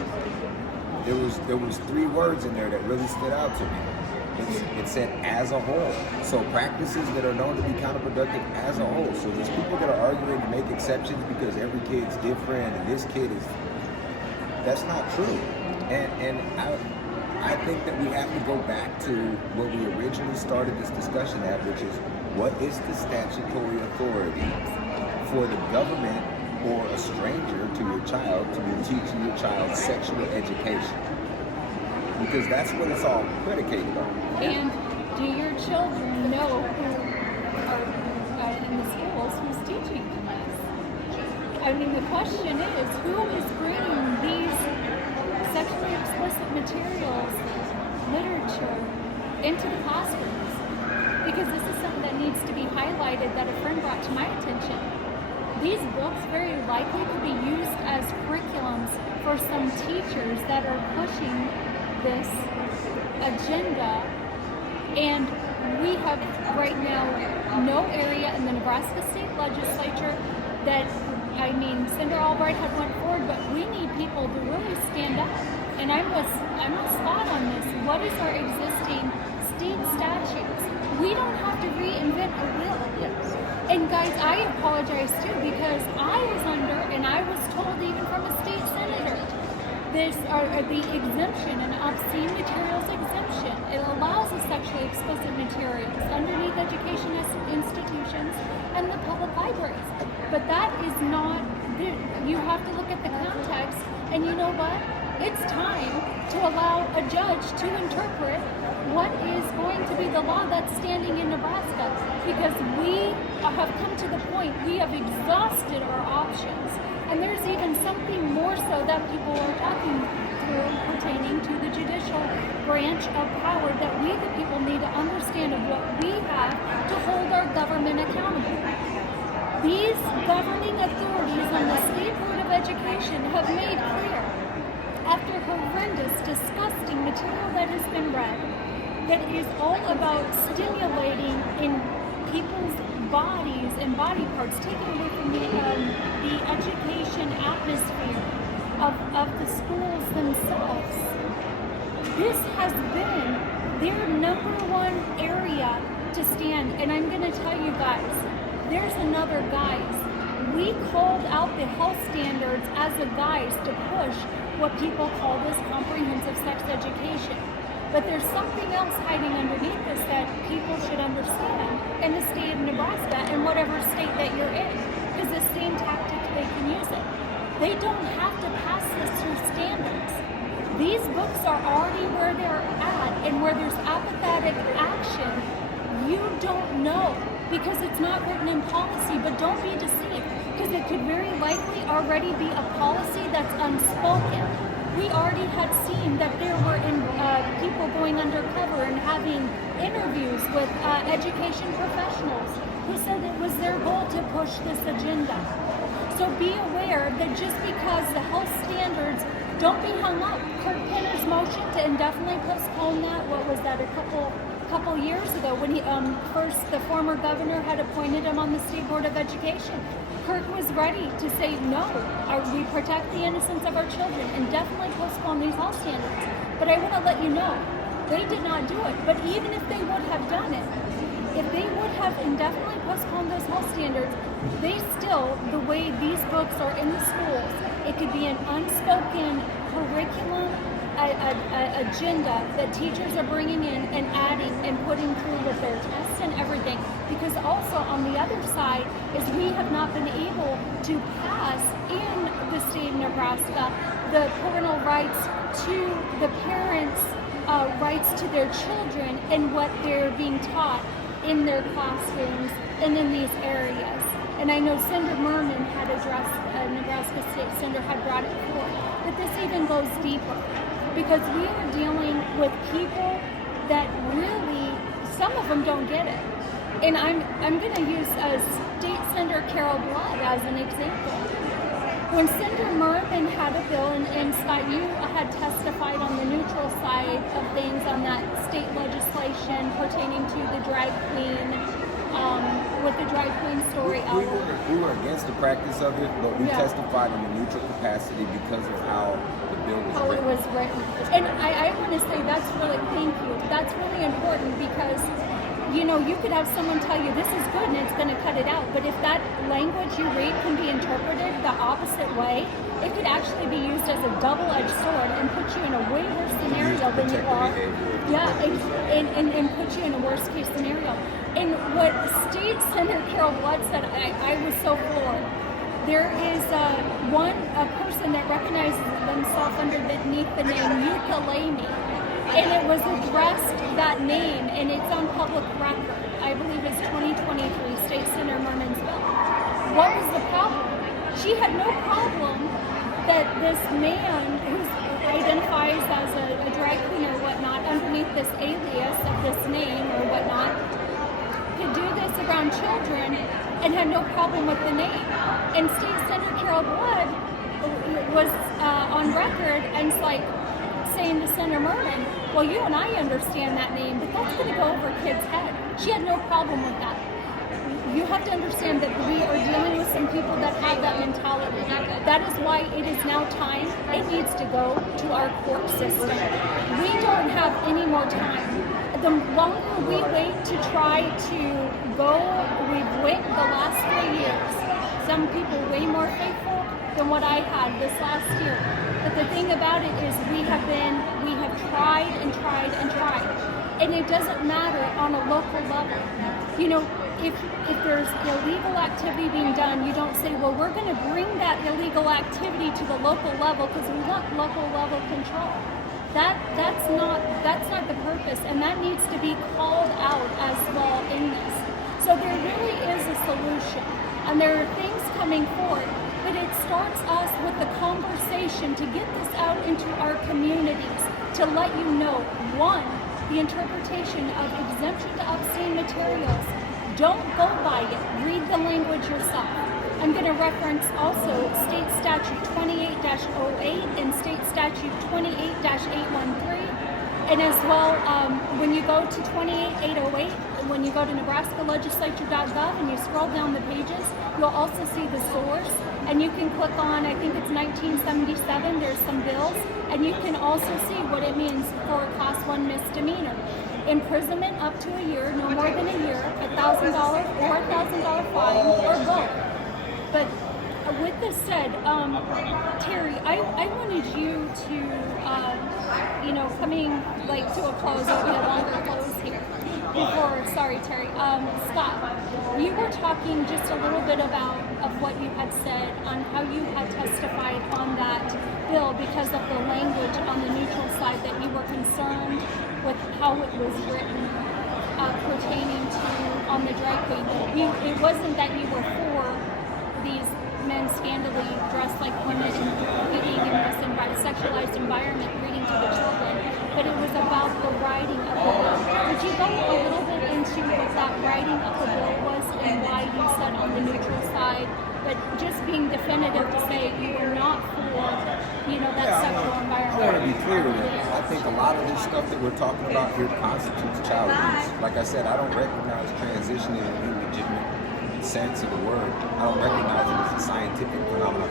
there was 3 words in there that really stood out to me. It said as a whole. So practices that are known to be counterproductive as a whole. So there's people that are arguing to make exceptions because every kid's different and this kid is, that's not true. And I think that we have to go back to what we originally started this discussion at, which is what is the statutory authority for the government or a stranger to your child to be teaching your child sexual education? Because that's what it's all predicated on. And do your children know who are in the schools who's teaching them this? I mean, the question is, who is bringing these sexually explicit materials, literature, into the classrooms? Because this is something that needs to be highlighted that a friend brought to my attention. These books very likely could be used as curriculums for some teachers that are pushing this agenda, and we have right now no area in the Nebraska state legislature that, I mean, Senator Albright had went forward, but we need people to really stand up. And I'm with Scott on this. What is our existing state statutes? We don't have to reinvent a wheel. Yes. And guys, I apologize too, because I was under, and I was told even from a state senator, this the exemption, an obscene materials exemption. It allows the sexually explicit materials underneath education institutions and the public libraries. But that is not, you have to look at the context, and you know what? It's time to allow a judge to interpret what is going to be the law that's standing in Nebraska, because we have come to the point, we have exhausted our options. And there's even something more so that people are talking through pertaining to the judicial branch of power that we, the people, need to understand of what we have to hold our government accountable. These governing authorities on the State Board of Education have made clear, after horrendous, disgusting material that has been read, that is all about stimulating in people's bodies and body parts, taken away from the education atmosphere of the schools themselves. This has been their number one area to stand. And I'm going to tell you guys, there's another guise. We called out the health standards as a guise to push what people call this comprehensive sex education. But there's something else hiding underneath this that people should understand in the state of Nebraska and whatever state that you're in, because the same tactic, they can use it. They don't have to pass this through standards. These books are already where they're at, and where there's apathetic action, you don't know, because it's not written in policy. But don't be deceived, because it could very likely already be a policy that's unspoken. We already had seen that there were people going undercover and having interviews with education professionals who said it was their goal to push this agenda. So be aware that just because the health standards, don't be hung up. Kirk Penner's motion to indefinitely postpone that, what was that, a couple years ago, when he first, the former governor had appointed him on the State Board of Education. Kirk was ready to say, no, we protect the innocence of our children and definitely postpone these health standards. But I want to let you know, they did not do it. But even if they would have done it, if they would have indefinitely postponed those health standards, they still, the way these books are in the schools, it could be an unspoken curriculum agenda that teachers are bringing in and adding and putting through with their tests and everything. Because also on the other side is we have not been able to pass in the state of Nebraska the parental rights to the parents' rights to their children and what they're being taught in their classrooms and in these areas. And I know Senator Merman had addressed, Nebraska State Senator had brought it forward, but this even goes deeper, because we are dealing with people that really, some of them don't get it. And I'm going to use State Senator Carol Blood as an example. When Senator Merman had a bill, and Scott, you had testified on the neutral side of things on that state legislation pertaining to the drag queen, with the drag queen story. We were against the practice of it, but we testified in a neutral capacity because of how the bill was how written. it was written. And I want to say that's really, thank you. That's really important, because you know, you could have someone tell you this is good and it's going to cut it out, but if that language you read can be interpreted the opposite way, it could actually be used as a double-edged sword and put you in a way worse scenario than you are. Yeah, and put you in a worst-case scenario. And what State Senator Carol Blood said, I was so floored. There is a person that recognizes themselves underneath the name Ukulele. And it was addressed, that name, and it's on public record. I believe it's 2023, State Senator Merman's bill. What was the problem? She had no problem that this man who identifies as a drag queen or whatnot, underneath this alias of this name or whatnot, could do this around children and had no problem with the name. And State Senator Carol Blood was on record and it's like, saying to Senator Merman, well, you and I understand that name, but that's going to go over a kid's head. She had no problem with that. You have to understand that we are dealing with some people that have that mentality. That is why it is now time. It needs to go to our court system. We don't have any more time. The longer we wait to try to go, we've wait the last 3 years. Some people way more faithful than what I had this last year. But the thing about it is we have tried and tried and tried. And it doesn't matter on a local level. You know, if there's illegal activity being done, you don't say, well, we're going to bring that illegal activity to the local level because we want local level control. That's not the purpose, and that needs to be called out as well in this. So there really is a solution, and there are things coming forward, but it starts us with the conversation to get this out into our communities, to let you know, one, the interpretation of exemption to obscene materials. Don't go by it. Read the language yourself. I'm going to reference also State Statute 28-08 and State Statute 28-813. And as well, when you go to 28-808, when you go to nebraskalegislature.gov and you scroll down the pages, you'll also see the source. And you can click on, I think it's 1977, there's some bills. And you can also see what it means for a Class 1 misdemeanor. Imprisonment up to a year, no more than a year, $1,000 or $1,000 fine, or both. But with this said, Terri, I wanted you to, coming like to a close, it'll be a longer close here. Sorry, Terri. Scott, you were talking just a little bit of what you had said on how you had testified on that bill because of the language on the neutral side that you were concerned with how it was written pertaining to on the drag queen bill. It wasn't that you were for these men scandally dressed like women and being in this sexualized environment, reading to the children, but it was about the writing of the bill. Would you go a little bit into what that writing of the bill was and why you said on the neutral side, but just being definitive to say you were not for, that sexual environment? I want to be clear with it. I think a lot of this stuff that we're talking about here constitutes child abuse. Like I said, I don't recognize transitioning in any legitimate sense of the word. I don't recognize it as a scientific phenomenon.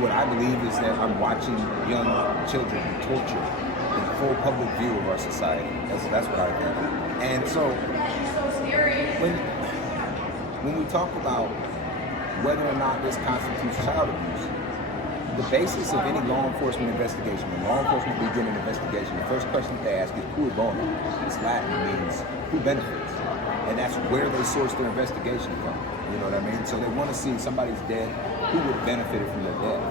What I believe is that I'm watching young children tortured in full public view of our society. That's what I think. And so when we talk about whether or not this constitutes child abuse, the basis of any law enforcement investigation, when law enforcement begin an investigation, the first question they ask is cui bono. It's Latin, means who benefits. And that's where they source their investigation from. You know what I mean? So they want to see somebody's dead, who would benefit from their death.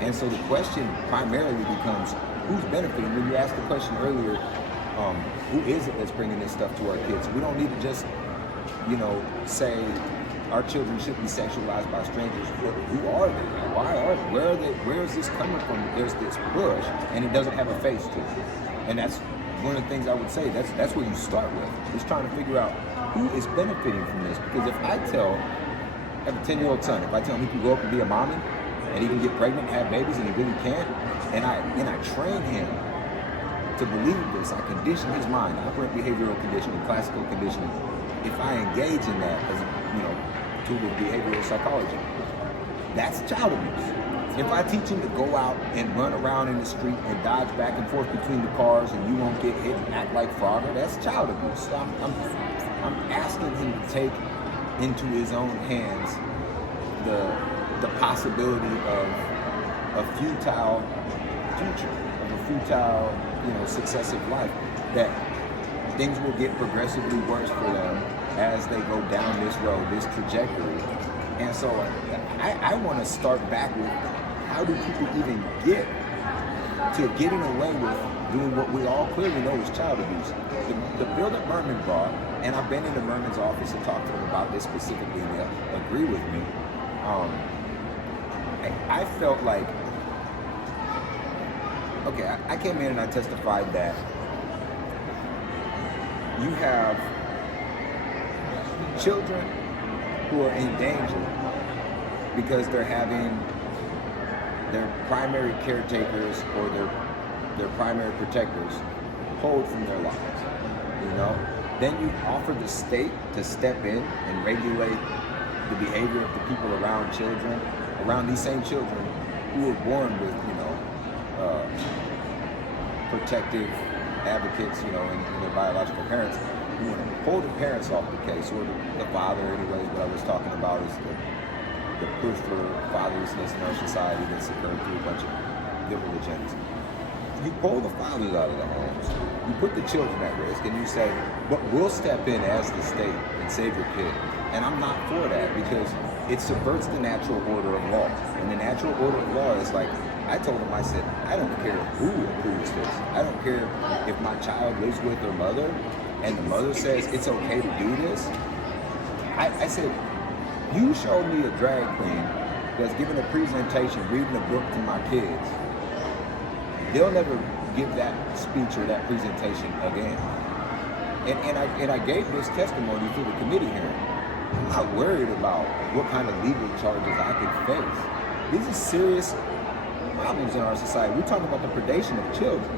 And so the question primarily becomes, who's benefiting? When you asked the question earlier, who is it that's bringing this stuff to our kids? We don't need to just, say our children should be sexualized by strangers. Who are they? Why are they? Where are they? Where is this coming from? There's this bush, and it doesn't have a face to it. And that's one of the things I would say. That's where you start with. Is trying to figure out who is benefiting from this. Because if I have a 10-year-old son, if I tell him he can grow up and be a mommy, and he can get pregnant and have babies, and he really can't, and I train him to believe this, I condition his mind, operant behavioral conditioning, classical conditioning. If I engage in that as tool of behavioral psychology, that's child abuse. If I teach him to go out and run around in the street and dodge back and forth between the cars and you won't get hit and act like Frogger, that's child abuse. So I'm asking him to take into his own hands the possibility of a futile future, of a futile, successive life, that things will get progressively worse for them as they go down this road, this trajectory. And so I want to start back with, how do people even get to getting away with doing what we all clearly know is child abuse? The bill that Merman brought, and I've been into Merman's office and talked to him about this specifically, and they agree with me. I felt like, okay, I came in and I testified that you have children who are in danger because they're having their primary caretakers or their their primary protectors, pulled from their lives, you know? Then you offer the state to step in and regulate the behavior of the people around children, around these same children who were born with, protective advocates, and their biological parents. You want to pull the parents off the case, or the father, anyways. What I was talking about is the push for fatherlessness in our society that's occurred through a bunch of liberal agendas. You pull the fathers out of the homes, you put the children at risk, and you say, but we'll step in as the state and save your kid. And I'm not for that, because it subverts the natural order of law. And the natural order of law is like, I told him, I said, I don't care who approves this. I don't care if my child lives with their mother and the mother says it's okay to do this. I said, you showed me a drag queen that's giving a presentation, reading a book to my kids. They'll never give that speech or that presentation again. And I gave this testimony through the committee hearing. I'm not worried about what kind of legal charges I could face. These are serious problems in our society. We're talking about the predation of children.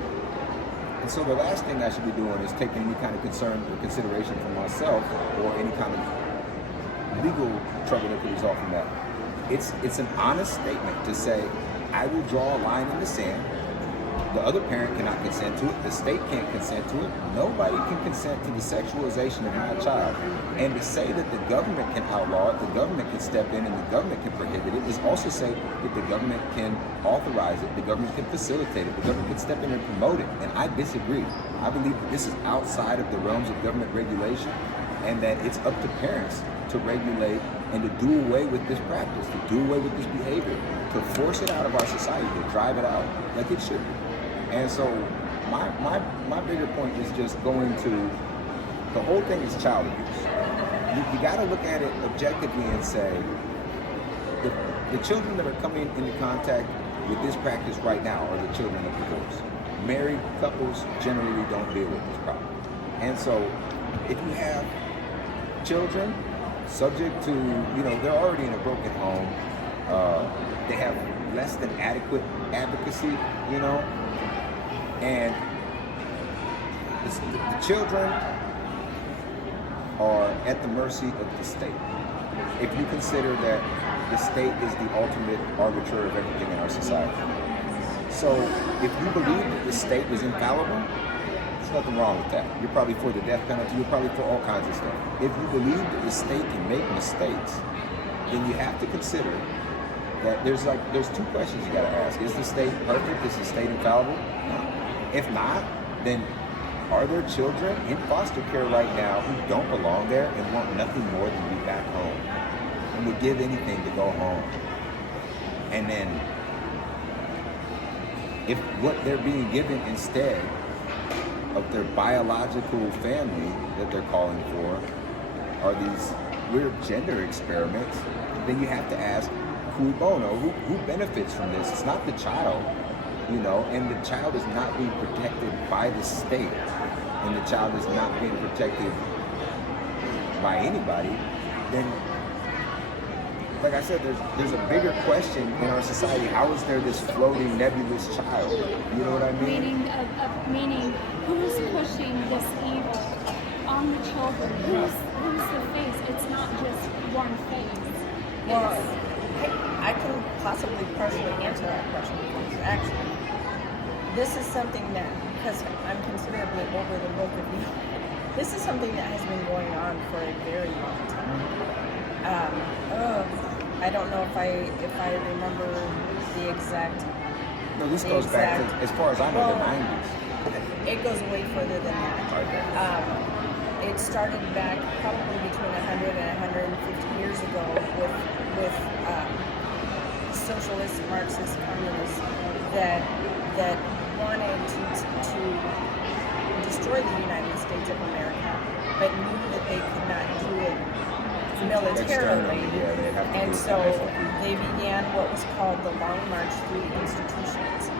And so the last thing I should be doing is taking any kind of concern or consideration for myself or any kind of legal trouble that could result from that. It's an honest statement to say, I will draw a line in the sand. The other parent cannot consent to it. The state can't consent to it. Nobody can consent to the sexualization of my child. And to say that the government can outlaw it, the government can step in, and the government can prohibit it, is also say that the government can authorize it, the government can facilitate it, the government can step in and promote it. And I disagree. I believe that this is outside of the realms of government regulation, and that it's up to parents to regulate and to do away with this practice, to do away with this behavior, to force it out of our society, to drive it out like it should be. And so my bigger point is just going to, the whole thing is child abuse. You got to look at it objectively and say, the children that are coming into contact with this practice right now are the children of divorce. Married couples generally don't deal with this problem. And so if you have children subject to, they're already in a broken home, they have less than adequate advocacy, and the children are at the mercy of the state. If you consider that the state is the ultimate arbiter of everything in our society. So if you believe that the state is infallible, there's nothing wrong with that. You're probably for the death penalty, you're probably for all kinds of stuff. If you believe that the state can make mistakes, then you have to consider that there's two questions you gotta ask. Is the state perfect? Is the state infallible? No. If not, then are there children in foster care right now who don't belong there and want nothing more than to be back home and would give anything to go home? And then if what they're being given instead of their biological family that they're calling for are these weird gender experiments, then you have to ask, cui bono, who benefits from this? It's not the child, and the child is not being protected by the state, and the child is not being protected by anybody. Then, like I said, there's a bigger question in our society. How is there this floating nebulous child? You know what I mean? Meaning who's pushing this evil on the children? Who's the face? It's not just one face. Well, I can possibly partially answer that question, because actually, this is something that, because I'm considerably older than both of you, this is something that has been going on for a very long time. I don't know if I remember the exact. No, this goes back to, as far as I know, the 90s. It goes way further than that. Okay. It started back probably between 100 and 150 years ago with socialist, Marxist, communists that wanted to destroy the United States of America, but knew that they could not do it militarily. And so they began what was called the Long March through the institutions.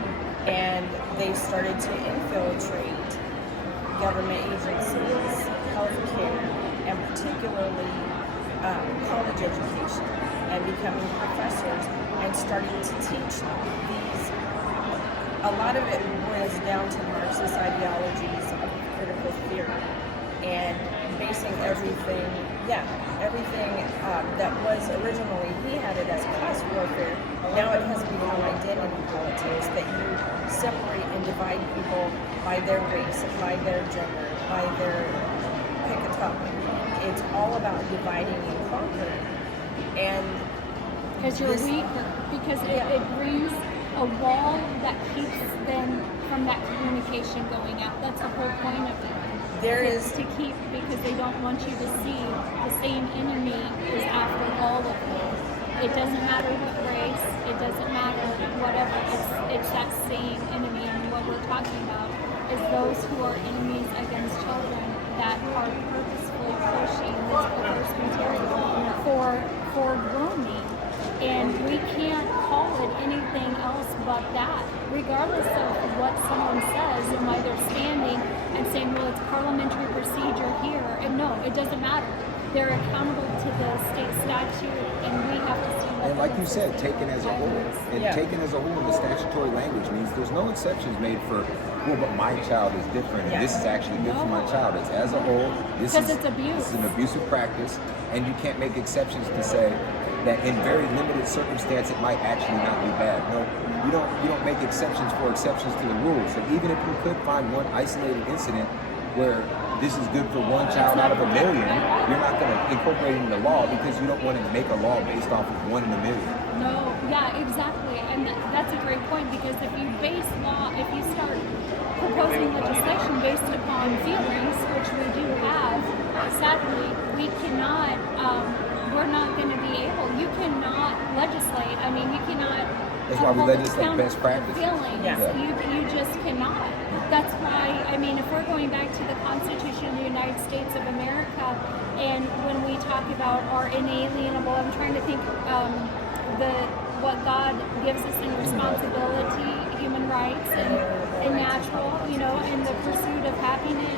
And they started to infiltrate government agencies, healthcare, and particularly college education, and becoming professors and starting to teach these a lot of it boils down to Marxist ideologies of critical theory and basing everything that was originally, he had it as class warfare. Now it has become identity politics, that you separate and divide people by their race, by their gender, by their pick a topic. It's all about dividing and conquering. And because you're weaker, because it brings a wall that keeps them from that communication going out. That's the whole point of it. There is to keep, because they don't want you to see the same enemy is after all of you. It doesn't matter what race, it doesn't matter whatever, it's that same enemy. And what we're talking about is those who are enemies against children that are purposefully pushing this perverse material for grooming. And we can't call it anything else but that, regardless of what someone says and why they're standing and saying, well, it's parliamentary procedure here. And no, it doesn't matter. They're accountable to the state statute, and we have to see that. And like you said, taken as a whole. And taken as a whole in the statutory language means there's no exceptions made for, well, but my child is different, and this is actually good for my child. It's as a whole. This is abuse. This is an abusive practice, and you can't make exceptions to say that in very limited circumstance it might actually not be bad. No, you don't make exceptions for exceptions to the rules. And even if you could find one isolated incident where this is good for one child out of a million, you're not going to incorporate it in the law because you don't want to make a law based off of 1 in a million. No, yeah, exactly. And that's a great point, because if you base law, if you start proposing legislation based upon feelings, which we do have, sadly, we cannot, we're not going to be able, you cannot legislate. I mean, you cannot. That's why we legislate best practice. Feelings. You just cannot. That's why, I mean, if we're going back to the Constitution of the United States of America, and when we talk about our inalienable, I'm trying to think what God gives us in responsibility, human rights, and natural, and the pursuit of happiness,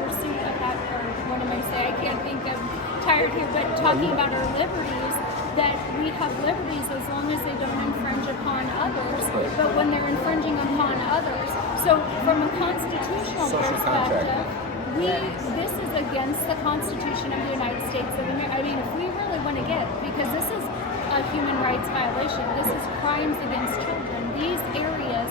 pursuit of that, or what am I saying? I can't think, I'm tired here, but talking about our liberties, that we have liberties as long as they don't infringe upon others, but when they're infringing upon others. So from a constitutional perspective, this is against the Constitution of the United States of America. I mean, if we really want to because this is a human rights violation, this is crimes against children. These areas,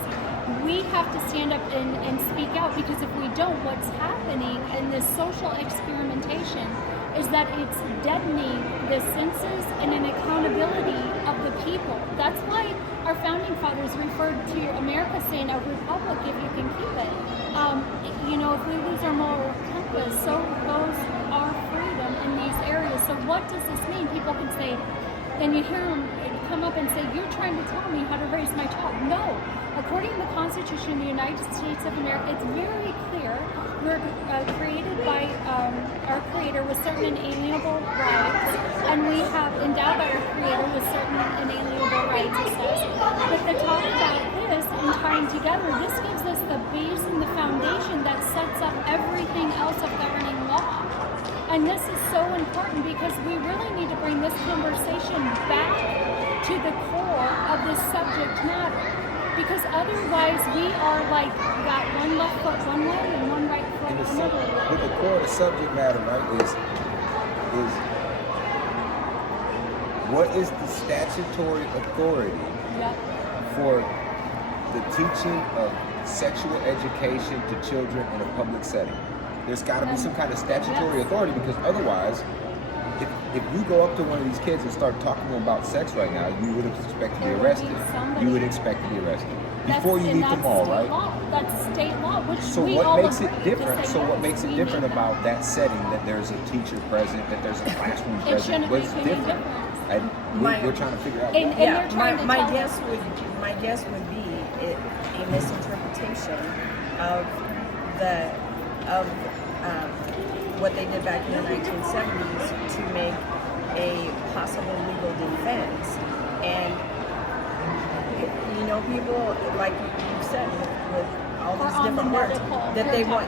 we have to stand up and speak out, because if we don't, what's happening in this social experimentation is that it's deadening the senses and an accountability of the people. That's why our founding fathers referred to America saying a republic if you can keep it. If we lose our moral compass, so goes our freedom in these areas. So what does this mean? People can say, then you hear them come up and say, you're trying to tell me how to raise my child. No. According to the Constitution of the United States of America, it's very clear. We're created by our Creator with certain inalienable rights, and we have endowed our Creator with certain inalienable rights, it says. But the talk about this and tying together, this gives us the base and the foundation that sets up everything else of governing law. And this is so important, because we really need to bring this conversation back to the core of this subject matter. Because otherwise we are like, got one left foot one way and one right foot another way. But the core of the subject matter, right, is what is the statutory authority for the teaching of sexual education to children in a public setting? There's got to be some kind of statutory authority, because otherwise, if you go up to one of these kids and start talking to them about sex right now, you would expect to be arrested. You would expect to be arrested before you meet them all, right? That's state law, which so we what all makes it different? So what makes it different need about that setting, that there's a teacher present, that there's a classroom present? What's different? We're trying to figure out. My guess would be a misinterpretation of what they did back in the 1970s to make a possible legal defense. And people, like you said, with all these different words, that they want.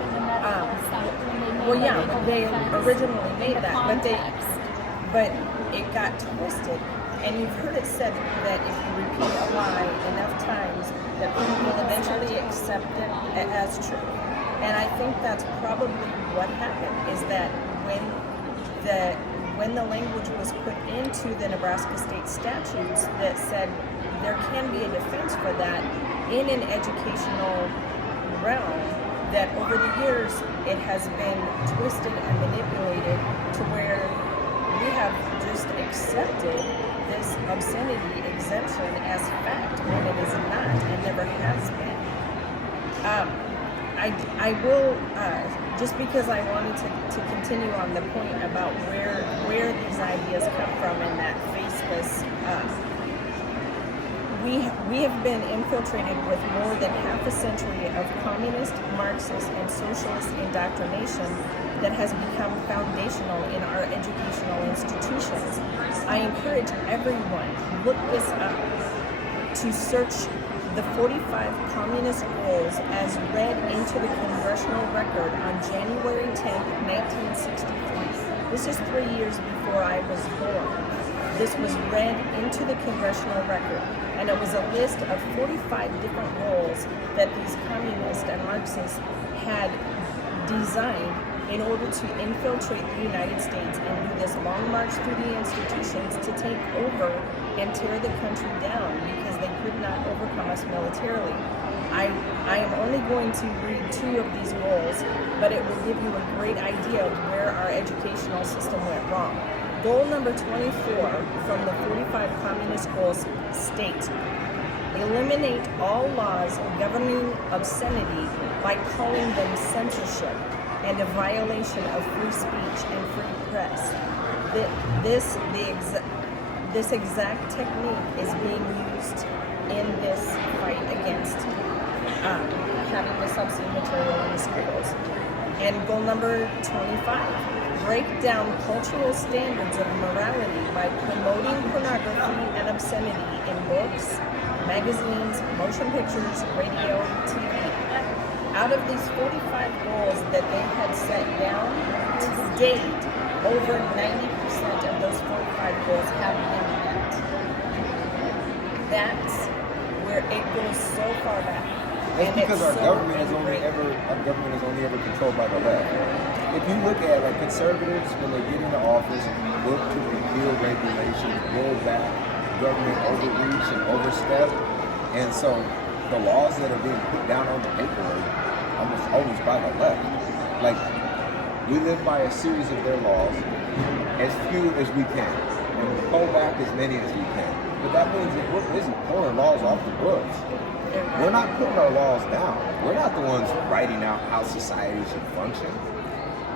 They originally made that, but it got twisted And you've heard it said that if you repeat a lie enough times, that people will eventually accept it as true. And I think that's probably what happened, is that when the language was put into the Nebraska state statutes that said there can be a defense for that in an educational realm, that over the years it has been twisted and manipulated to where we have just accepted this obscenity exemption as fact when it is not and never has been. I will, just because I wanted to continue on the point about where these ideas come from and that faceless, we have been infiltrated with more than half a century of communist, Marxist, and socialist indoctrination that has become foundational in our educational institutions. I encourage everyone, look this up, to search the 45 communist goals as read into the congressional record on January 10, 1963. This is 3 years before I was born. This was read into the congressional record, and it was a list of 45 different goals that these communists and Marxists had designed in order to infiltrate the United States and do this long march through the institutions to take over and tear the country down because they could not overcome us militarily. I am only going to read 2 of these goals, but it will give you a great idea of where our educational system went wrong. Goal number 24 from the 45 communist goals states, eliminate all laws governing obscenity by calling them censorship and a violation of free speech and free press. This exact technique is being used in this fight against having this obscene material in the schools. And goal number 25, break down cultural standards of morality by promoting pornography and obscenity in books, magazines, motion pictures, radio, TV. Out of these 45 goals that they had set down, to date, over 90% of those 45 goals have been met. That's where it goes so far back. That's because our government is only ever controlled by the left. If you look at like conservatives, when they get into office, look to repeal regulations, roll back government overreach and overstep, and so the laws that are being put down on the paper are almost always by the left. Like, we live by a series of their laws, as few as we can, and we pull back as many as we can. But that means that we're busy pulling laws off the books. We're not putting our laws down. We're not the ones writing out how society should function.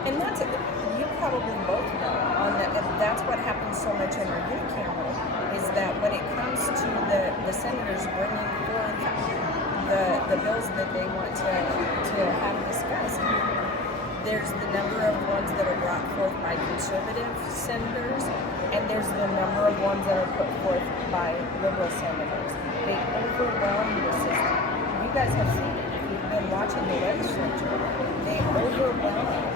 And that's you probably both know on that. That's what happens so much in our unicameral is that when it comes to the senators bringing forth the bills that they want to have discussed, there's the number of ones that are brought forth by conservative senators, and there's the number of ones that are put forth by liberal senators. They overwhelm the system. You guys have seen it. If you've been watching the legislature, they overwhelm it.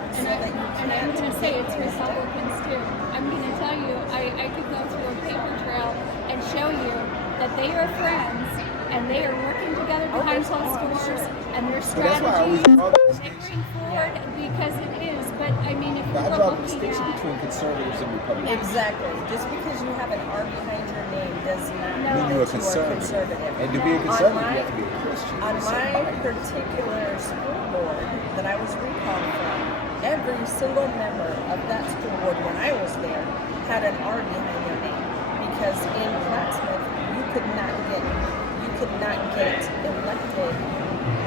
And I'm going to say it's Republicans too. I'm going to tell you, I could go through a paper trail and show you that they are friends and they are working together behind closed doors and their strategies they bring forward because it is. But I mean, if I you're draw the looking distinction at between conservatives and Republicans. Exactly. Just because you have an R behind your name does not mean Mean you're a that you are conservative. And to be a conservative, you have to be a Christian. On my particular school board that I was recalled from, every single member of that school board when I was there had an R behind their name. Because in Plattsmouth, you could not get elected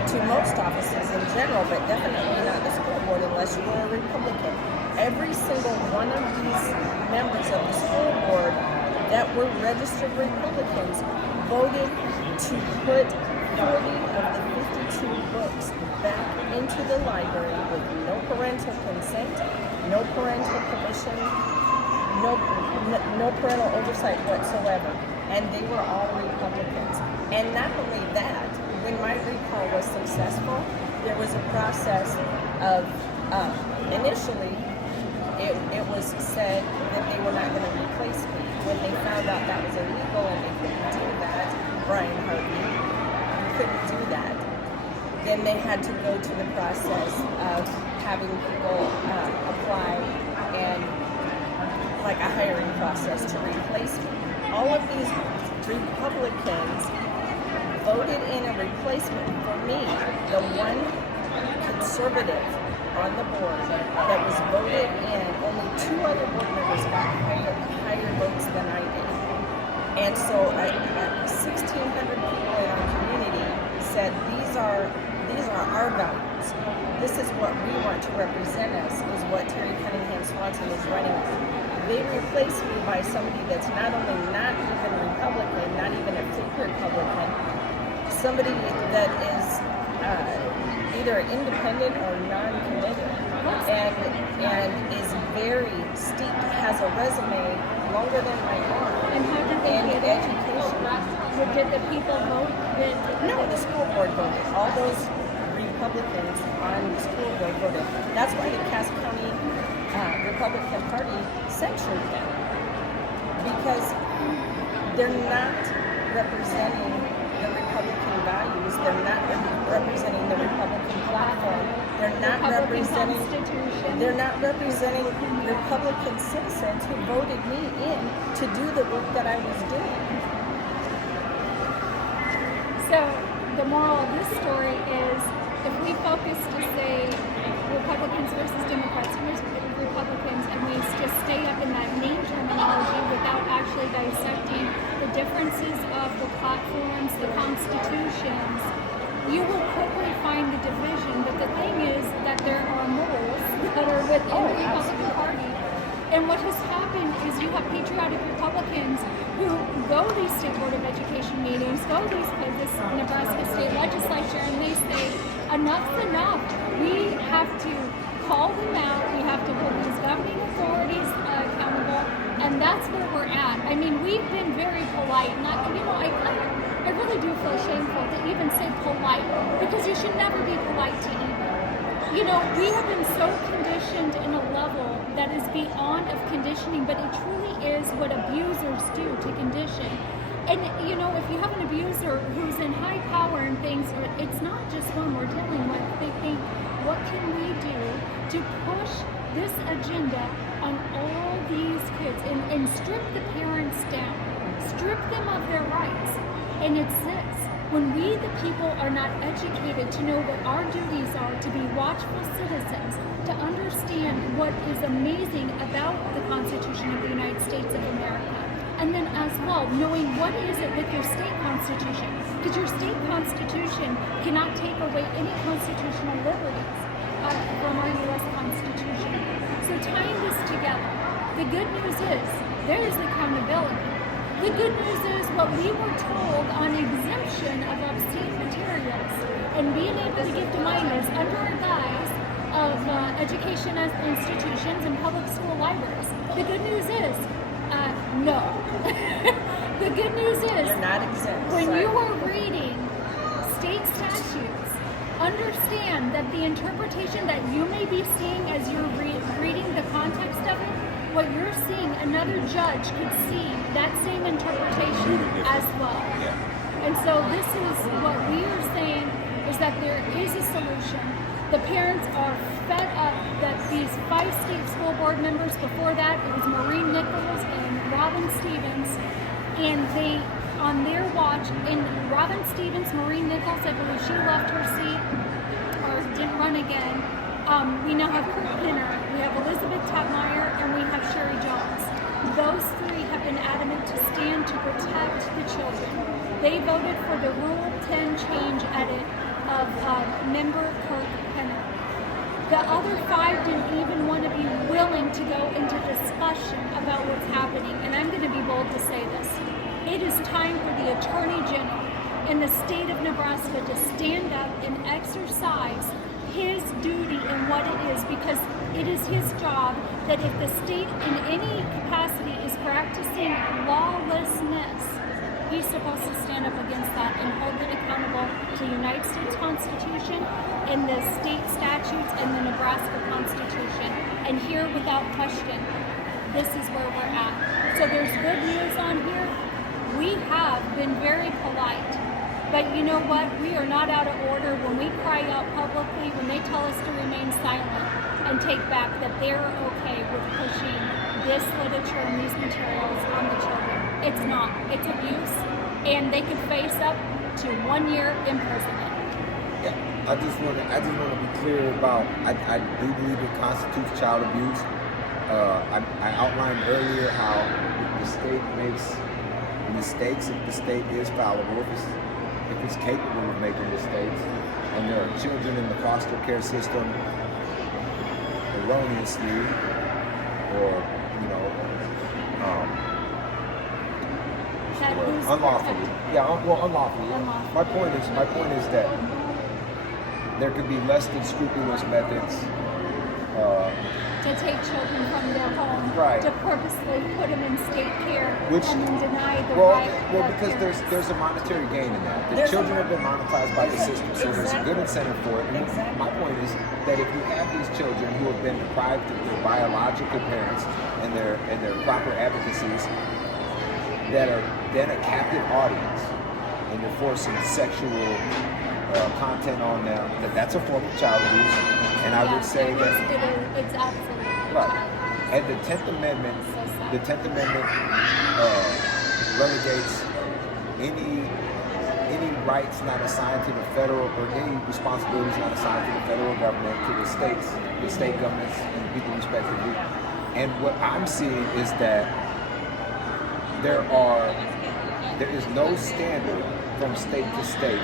to most offices in general, but definitely not the school board unless you were a Republican. Every single one of these members of the school board that were registered Republicans voted to put 40 of the 52 books back into the library with no parental consent, no parental permission, no parental oversight whatsoever. And they were all Republicans. And not only that, when my recall was successful, there was a process of initially it was said that they were not going to replace me. When they found out that was illegal and they couldn't do that, Brian Harvey couldn't do that, then they had to go to the process of having people apply and like a hiring process to replace me. All of these Republicans voted in a replacement for me, the one conservative on the board that was voted in. Only 2 other board members got higher votes than I did. And so 1,600 people in our community said, these are our values. This is what we want to represent us, is what Terri Cunningham-Swanson is running on. They replaced me by somebody that's not only not even Republican, not even a fake Republican, somebody that is either independent or non-committed, and is very steeped, has a resume longer than my arm. And how did they in get it? education. Did the people vote? No, the school board voted. All those Republicans on the school board voted. That's why the Cass County Republican Party censured them, because they're not representing the Republican values. They're not representing the Republican platform. They're not representing. They're not representing Republican citizens who voted me in to do the work that I was doing. So the moral of this story is, if we focus to say Republicans versus Democrats, here's Republicans, and we just stay up in that name terminology without actually dissecting the differences of the platforms, the constitutions, you will quickly find the division. But the thing is that there are moles that are within the Republican Party. And what has happened is you have patriotic Republicans who go to these state board of education meetings, go to this Nebraska state legislature, and they say, enough's enough. We have to call them out. We have to hold these governing authorities accountable, and that's where we're at. I mean, we've been very polite. I really do feel shameful to even say polite, because you should never be polite to evil. We have been so conditioned in a level that is beyond of conditioning, but it truly is what abusers do to condition. And, if you have an abuser who's in high power and things, it's not just one we're dealing with. They think, what can we do to push this agenda on all these kids and strip the parents down, strip them of their rights? And it's this. When we, the people, are not educated to know what our duties are, to be watchful citizens, to understand what is amazing about the Constitution of the United States of America, and then as well, knowing what is it with your state constitution, because your state constitution cannot take away any constitutional liberties from our U.S. Constitution. So tying this together, the good news is there is accountability. The good news is what we were told on exemption of obscene materials and being able to give to minors under a guise of education as institutions and public school libraries. The good news is, no. The good news is, You're not exempt. when you are reading state statutes, understand that the interpretation that you may be seeing as you're reading the context of it, what you're seeing, another judge could see that same interpretation as well. And so this is what we are saying, is that there is a solution. The parents are fed up that these 5 state school board members, before that it was Maureen Nichols and Robin Stevens, and they, on their watch, and Robin Stevens, Maureen Nichols, I believe she left her seat or didn't run again. We now have Kirk Penner, we have Elizabeth Tapmeyer, and we have Sherry Jones. Those 3 have been adamant to stand to protect the children. They voted for the Rule 10 change edit of member Kirk Penner. The other 5 didn't even want to be willing to go into discussion about what's happening. And I'm going to be bold to say this. It is time for the Attorney General in the state of Nebraska to stand up and exercise his duty and what it is, because it is his job that if the state in any capacity is practicing lawlessness, he's supposed to stand up against that and hold it accountable to the United States Constitution and the state statutes and the Nebraska Constitution. And here, without question, this is where we're at. So there's good news on here. We have been very polite, but you know what? We are not out of order when we cry out publicly, when they tell us to remain silent and take back that they're okay with pushing this literature and these materials on the children. It's not. It's abuse, and they could face up to 1 year imprisonment. Yeah, I just want to be clear about. I do believe it constitutes child abuse. I outlined earlier how the state makes mistakes. If the state is fallible, if it's capable of making mistakes, and there are children in the foster care system erroneously, or unlawfully. Unlawfully. My point is that there could be less than scrupulous methods to take children from their home, right, to purposely put them in state care, which, and then deny the right. Well, because there's a monetary gain in that. The children have been monetized by the system, so there's a good incentive for it. And my point is that if you have these children who have been deprived of their biological parents and their proper advocacies, that are then a captive audience, and you're forcing sexual content on them, that's a form of child abuse. And I would say that it's absolutely right. And the 10th Amendment, relegates any rights not assigned to the federal, or any responsibilities not assigned to the federal government, to the states, the state governments, and the people respectively. And what I'm seeing is that there is no standard from state to state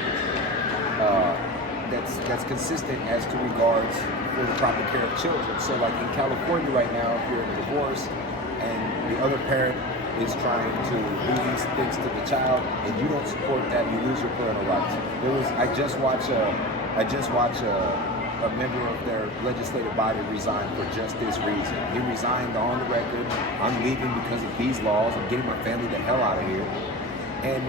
that's consistent as to regards for the proper care of children. So like in California right now, if you're in a divorce and the other parent is trying to do these things to the child and you don't support that, you lose your parental rights. I just watched a member of their legislative body resign for just this reason. He resigned on the record. I'm leaving because of these laws. I'm getting my family the hell out of here. And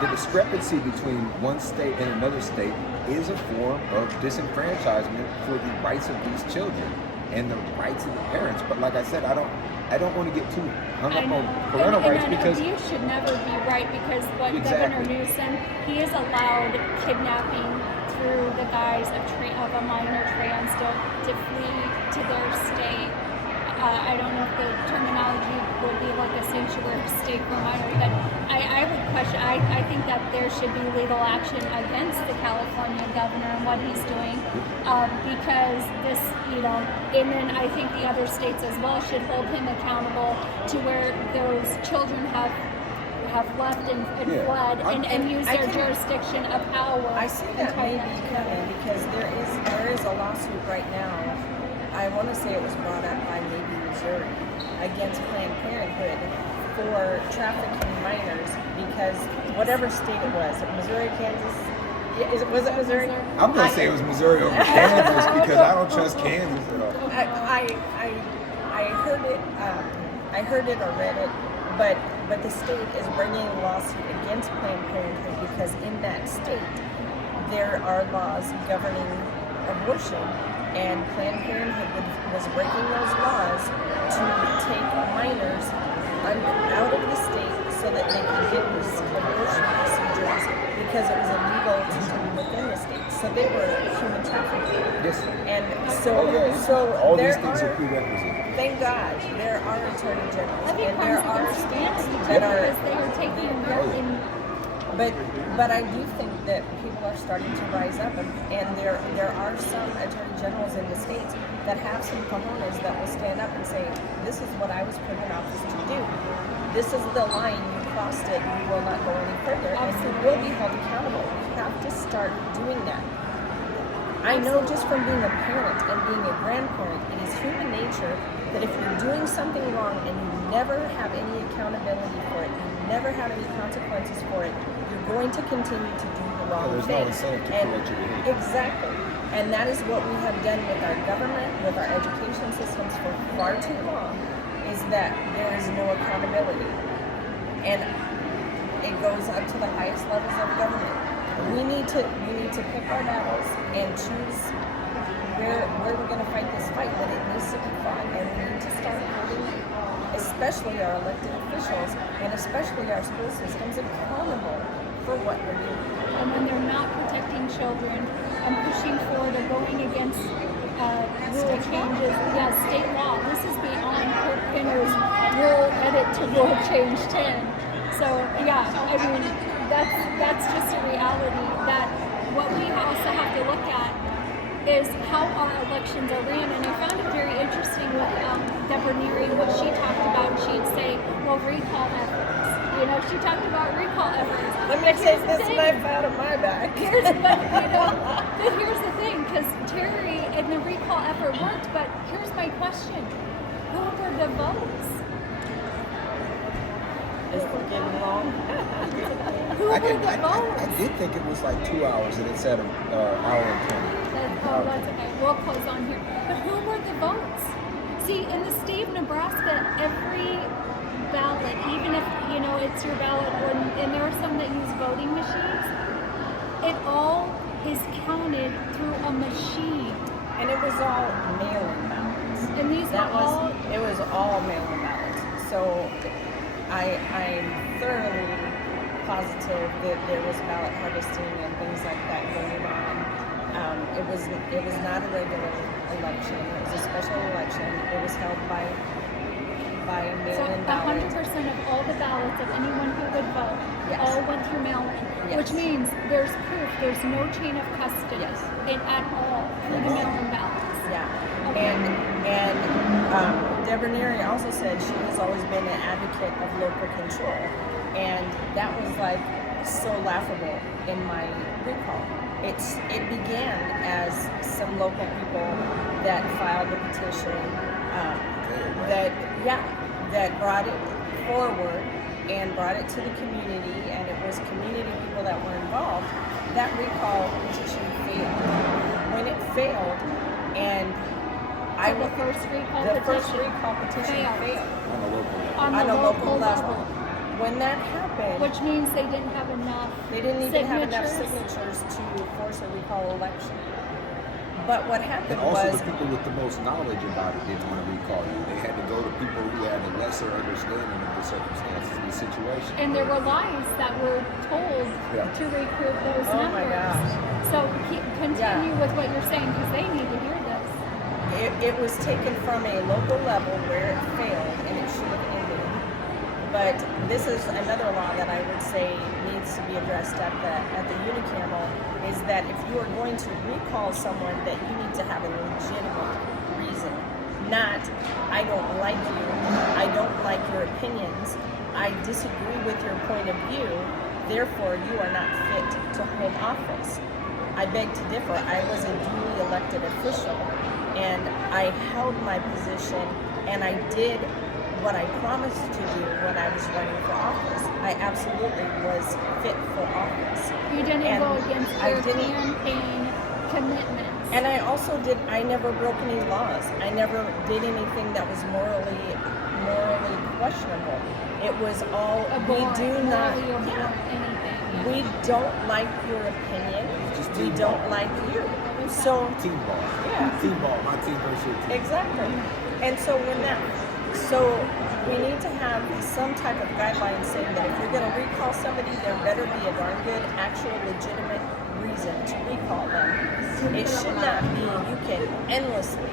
the discrepancy between one state and another state is a form of disenfranchisement for the rights of these children and the rights of the parents. But like I said, I don't want to get too hung up on parental rights, because abuse should never be right, because what Governor Newsom, he has allowed kidnapping through the guise of a minor trans to flee to their state. I don't know if the terminology would be like a sanctuary state for minors, but I would question, I think that there should be legal action against the California governor and what he's doing, because this, and then I think the other states as well should hold him accountable to where those children have left and fled and used their jurisdiction of power. I see that may be coming, because there is a lawsuit right now. I want to say it was brought up by maybe Missouri against Planned Parenthood for trafficking minors, because whatever state it was, Missouri, Kansas, was it Missouri? I'm going to say it was Missouri over Kansas, because I don't trust Kansas at all. I heard it or read it, but the state is bringing a lawsuit against Planned Parenthood because in that state there are laws governing abortion, and Planned Parenthood was breaking those laws to take minors out of the state so that they could get these abortion procedures, because it was illegal to do within the state. So they were human trafficking. Yes. And so all there these things are prerequisite. Thank God there are attorney generals, and becomes there are against states humanity that are. because they are taking But I do think that people are starting to rise up, and there are some attorney generals in the states that have some cojones that will stand up and say, this is what I was put in office to do. This is the line, you crossed it, you will not go any further, and you will be held accountable. You have to start doing that. I know just from being a parent and being a grandparent, it is human nature that if you're doing something wrong and you never have any accountability for it, you never have any consequences for it, you're going to continue to do the wrong thing. There's no incentive to correct your behavior. Exactly. And that is what we have done with our government, with our education systems for far too long, is that there is no accountability. And it goes up to the highest levels of government. We need to pick our battles and choose where we're going to fight this fight, but it needs to be fought. especially our elected officials, and especially our school systems accountable for what they're doing. And when they're not protecting children and pushing forward or going against rule changes, state law. This is beyond Kirk Penner's rule edit to rule change 10. So I mean, that's just a reality that what we also have to look at is how our elections are ran. And I found it very interesting with Deborah Neary, what she talked about. She'd say, well, recall efforts. You know, she talked about recall efforts. Let me take this knife out of my back. Here's the thing, because Terri and the recall effort worked, but here's my question. Who were the votes? Is it getting long? Who were the votes? I did think it was like 2 hours, and it said an hour and 20. That's okay. We'll close on here. But who were the votes? See, in the state of Nebraska, every ballot, even if it's your ballot, and there are some that use voting machines, it all is counted through a machine. And it was all mail-in ballots. And these it was all mail-in ballots. So I'm thoroughly positive that there was ballot harvesting and things like that going on. It was not a regular election. It was a special election. It was held by a mail-in ballot. 100% of all the ballots of anyone who would vote all went through mail-in, which means there's proof. There's no chain of custody at all for the mail-in ballots. Yeah, and Deborah Neary also said she has always been an advocate of local control, and that was like so laughable in my recall. It began as some local people that filed a petition that brought it forward and brought it to the community, and it was community people that were involved. That recall petition failed. When it failed, and the first recall petition failed on the local level. When that happened, which means they didn't have enough. They didn't even have enough signatures to force a recall election. But what happened and also was the people with the most knowledge about it didn't want to recall you. They had to go to people who had a lesser understanding of the circumstances of the situation. And there were lies that were told to recruit those numbers. Oh my gosh. So continue with what you're saying, because they need to hear this. It was taken from a local level where it failed and it should have ended. But this is another law that I would say needs to be addressed at the unicameral, is that if you are going to recall someone, that you need to have a legitimate reason. Not, I don't like you, I don't like your opinions, I disagree with your point of view, therefore you are not fit to hold office. I beg to differ. I was a duly elected official, and I held my position, and I did what I promised to do when I was running for office. I absolutely was fit for office. You didn't go against your campaign commitments. And I also I never broke any laws. I never did anything that was morally questionable. It was all, we don't like your opinion. We don't like you. So team ball. Yeah. Team ball. My team versus your team. Exactly. And so so we need to have some type of guideline saying that if you're going to recall somebody, there better be a darn good, actual, legitimate reason to recall them. It should not be you can endlessly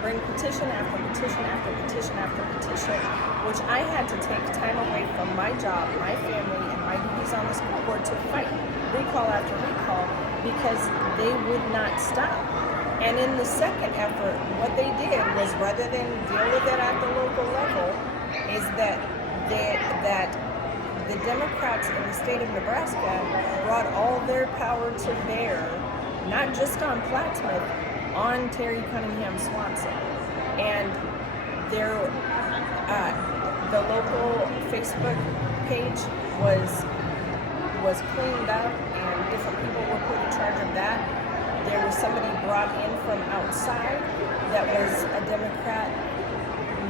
bring petition after petition after petition after petition, which I had to take time away from my job, my family, and my duties on the school board to fight recall after recall because they would not stop. And in the second effort, what they did was, rather than deal with it at the local level, is that the Democrats in the state of Nebraska brought all their power to bear, not just on Plattsmouth, on Terri Cunningham-Swanson. And the local Facebook page was cleaned up, and different people were put in charge of that. There was somebody brought in from outside that was a Democrat,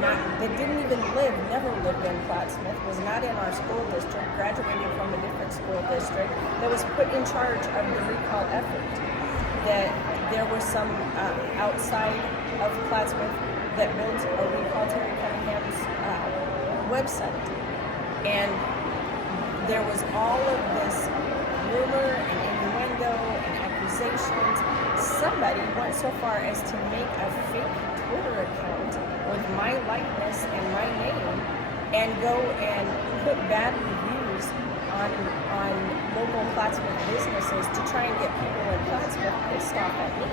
that didn't even never lived in Plattsmouth, was not in our school district, graduated from a different school district, that was put in charge of the recall effort. That there were some outside of Plattsmouth that built or recalled Terri Cunningham's website. And there was all of this rumor and innuendo and accusations. Somebody went so far as to make a fake Twitter account with my likeness and my name and go and put bad reviews on local Plattsmouth businesses to try and get people in Plattsmouth pissed off at me.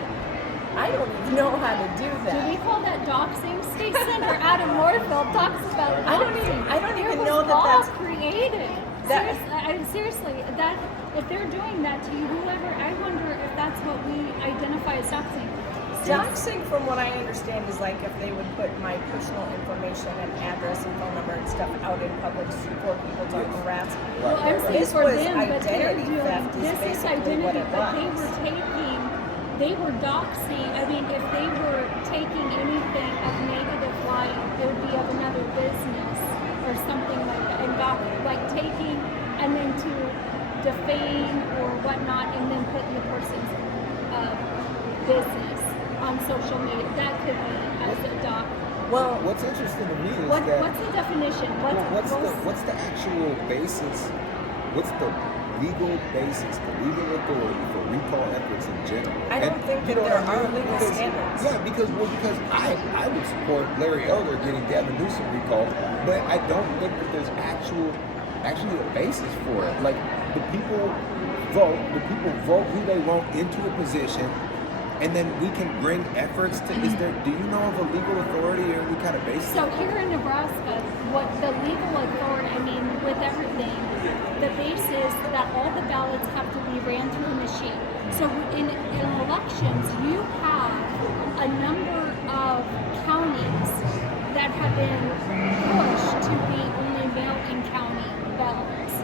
I don't even know how to do that. Do we call that doxing? State Senator Adam Moorfield talks about doxing. I don't even There know was that laws that's created. that- Seriously, that if they're doing that to you, whoever, I wonder if that's what we identify as doxing. Doxing, from what I understand, is like if they would put my personal information and address and phone number and stuff out in public for people to harass. Well, I'm saying This for was them, but they're identity doing theft is this is basically what identity, it but was. they were doxing. I mean, if they were taking anything of negative light, it would be of another business or something like that, and like taking and then to defame or whatnot, and then putting the person's business on social media. That could be as a doc. Well, What's interesting to me is What's that the definition? what's the actual basis? What's the legal basis, the legal authority for recall efforts in general? I don't think that there are legal standards. Yeah, because I would support Larry Elder getting Gavin Newsom recalled, but I don't think that there's actually a basis for it. Like the people vote who they want into a position, and then we can bring efforts to. Do you know of a legal authority or any kind of basis? So here in Nebraska, what the legal authority, I mean, with everything, the basis that all the ballots have to be ran through a machine. So in elections, you have a number of counties that have been pushed to be only mail-in county ballots.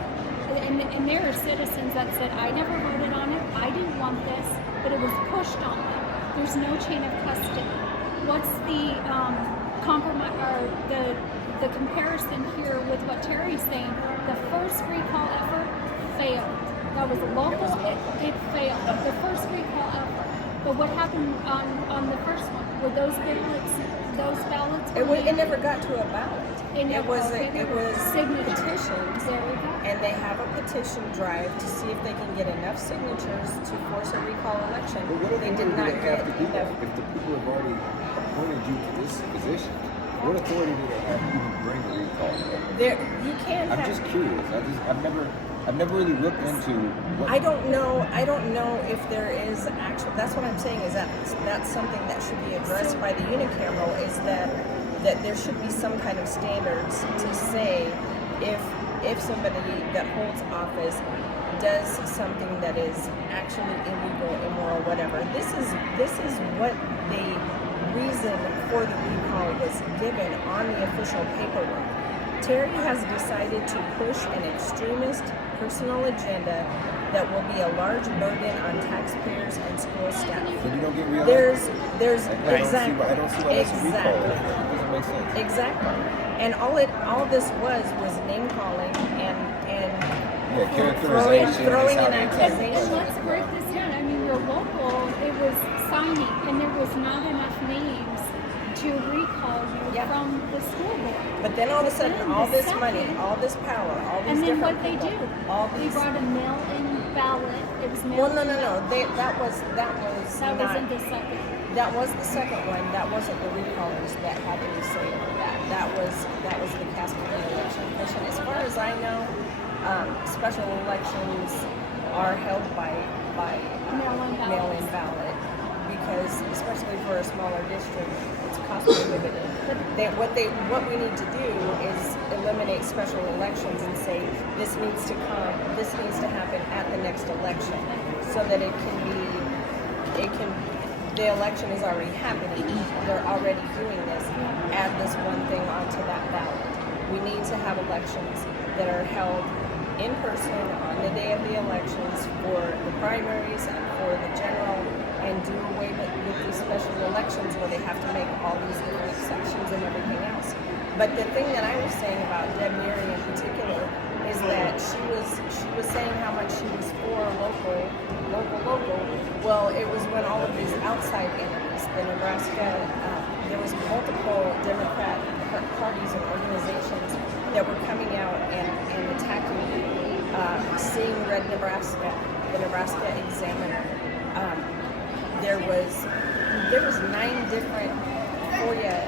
And there are citizens that said, I never voted on it, I didn't want this, but it was pushed on them. There's no chain of custody. What's the compromise or the comparison here with what Terri's saying? The first recall effort failed. That was local, it failed. The first recall effort. But what happened on the first one? Were those ballots? it never got to a ballot. It was signatures. petitions. There we go. And they have a petition drive to see if they can get enough signatures to force a recall election. But what They authority did do not they have get to do that? enough. If the people have already appointed you to this position, what authority do they have to even bring a recall? You can't I'm have. just curious. I've never really looked into. I don't know if there is actual. That's what I'm saying. Is that's something that should be addressed by the unicameral. Is that there should be some kind of standards to say if somebody that holds office does something that is actually illegal, immoral, whatever. This is what the reason for the recall was given on the official paperwork. Terri has decided to push an extremist personal agenda that will be a large burden on taxpayers and school staff. So you don't get reelected. There's I don't see why that's a recall. It doesn't make sense. Exactly. And all this was name calling and Characterization. throwing is how an they accusation. And let's break this down. I mean, your local, it was signing, and there was not enough names to recall you Yep. from the school board. But then all of a sudden, Then all the this second- money, all this power, all these And then different what they people, do, all they these. brought a mail-in ballot. It was Well, mail-in. no. That was That not. wasn't the second. That was the second one. That wasn't the recallers that had any say over that. That was the Casper Election Commission. As far as I know, special elections are held by mail-in ballot because, especially for a smaller district, it's cost prohibitive. What we need to do is eliminate special elections and say this needs to happen at the next election, so that the election is already happening. They're already doing this. Add this one thing onto that ballot. We need to have elections that are held in person on the day of the elections for the primaries and for the general, and do away with these special elections where they have to make all these different exceptions and everything else. But the thing that I was saying about Deb Neary in particular is that she was saying how much she was for local. Well, it was when all of these outside entities, the Nebraska, there was multiple Democrat parties and organizations that were coming out and attacking Seeing Red Nebraska, the Nebraska Examiner. There was 9 different FOIA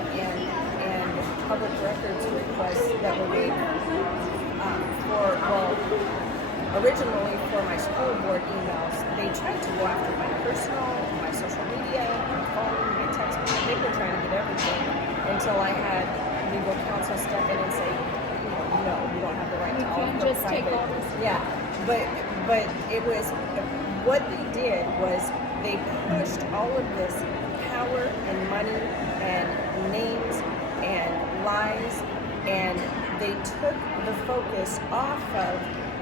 and public records requests that were made originally for my school board emails. They tried to go after my personal, my social media, my phone, my text. They were trying to get everything until I had legal counsel step in and say, no, you don't have the right to all of it. Just take all this. Yeah, but it was, what they did was they pushed all of this power and money and names and lies, and they took the focus off of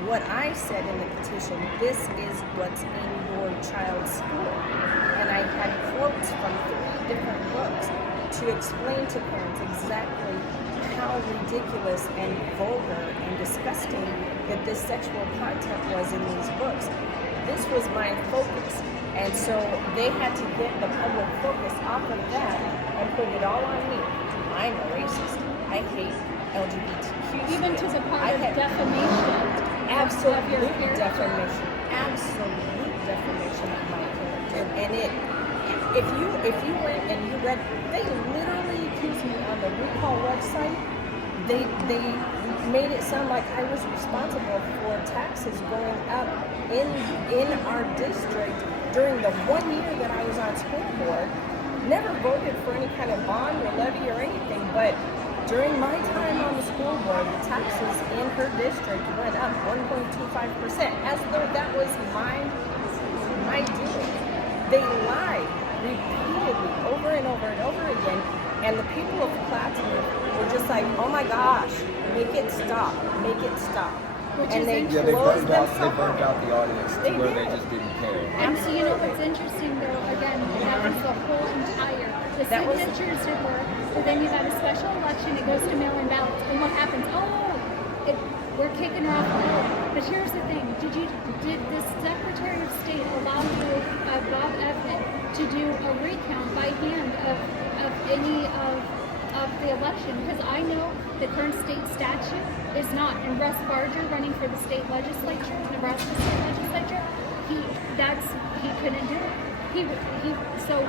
what I said in the petition. This is what's in your child's school. And I had quotes from 3 different books to explain to parents exactly how ridiculous and vulgar and disgusting that this sexual content was in these books. This was my focus. And so they had to get the public focus off of that and put it all on me. I'm a racist. I hate LGBTQ. Even to the part of defamation. Absolute of your character. defamation. Absolute defamation of my character. And if you went and you read, they literally accused me on the recall website. They made it sound like I was responsible for taxes going up in our district during the 1 year that I was on school board. Never voted for any kind of bond or levy or anything, but during my time on the school board, the taxes in her district went up 1.25%, as though that was my doing. They lied repeatedly over and over and over again, and the people of Plattsmouth were just like, oh my gosh, make it stop, make it stop. Which and is they Yeah, they closed burned out the audience to They where did. they just didn't care. And so you know what's interesting though, again, that was the whole entire, the That was- signatures did work, but then you got a special election, it goes to mail-in ballots, and what happens? We're kicking her off the board. But here's the thing, did the Secretary of State allow you, Bob Evans, to do a recount by hand of any of the election? Because I know the current state statute is not, and Russ Barger running for the state legislature, Nebraska state legislature, he couldn't do it. So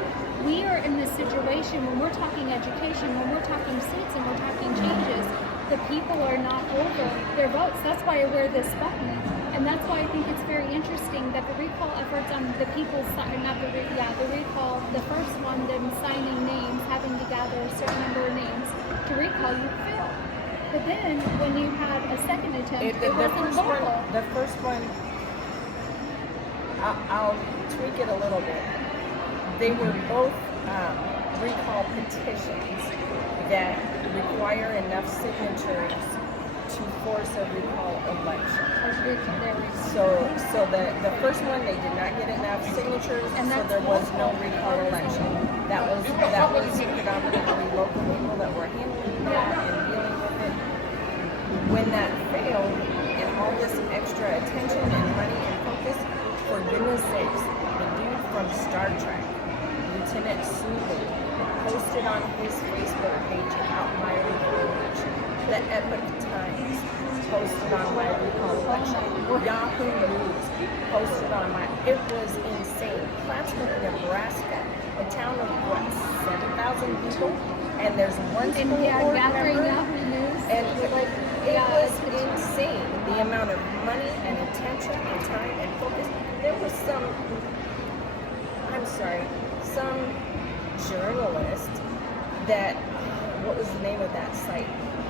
we are in this situation when we're talking education, when we're talking seats and we're talking changes, the people are not over their votes. That's why I wear this button. And that's why I think it's very interesting that the recall efforts on the people's side, the recall, the first one, them signing names, having to gather a certain number of names to recall, you failed. But then when you had a second attempt, it wasn't vocal. The first one, I'll tweak it a little bit. They were both recall petitions that require enough signatures to force a recall election. So the first one, they did not get enough signatures, And so that's there was no local. recall election. That was predominantly local people that were handling that and dealing with it. When that failed, and all this extra attention and money and focus, for goodness sakes, the dude from Star Trek, Lieutenant Sulu, posted on his Facebook page about my recall election. The Epic Times posted on my recall election. Yahoo News posted on my. It was insane. Plattsmouth, Nebraska, a town of what, 7,000 people, and there's one school board gathering member, Yahoo News. and it was insane. The amount of money and attention and time and focus. There was some journalist that, what was the name of that site?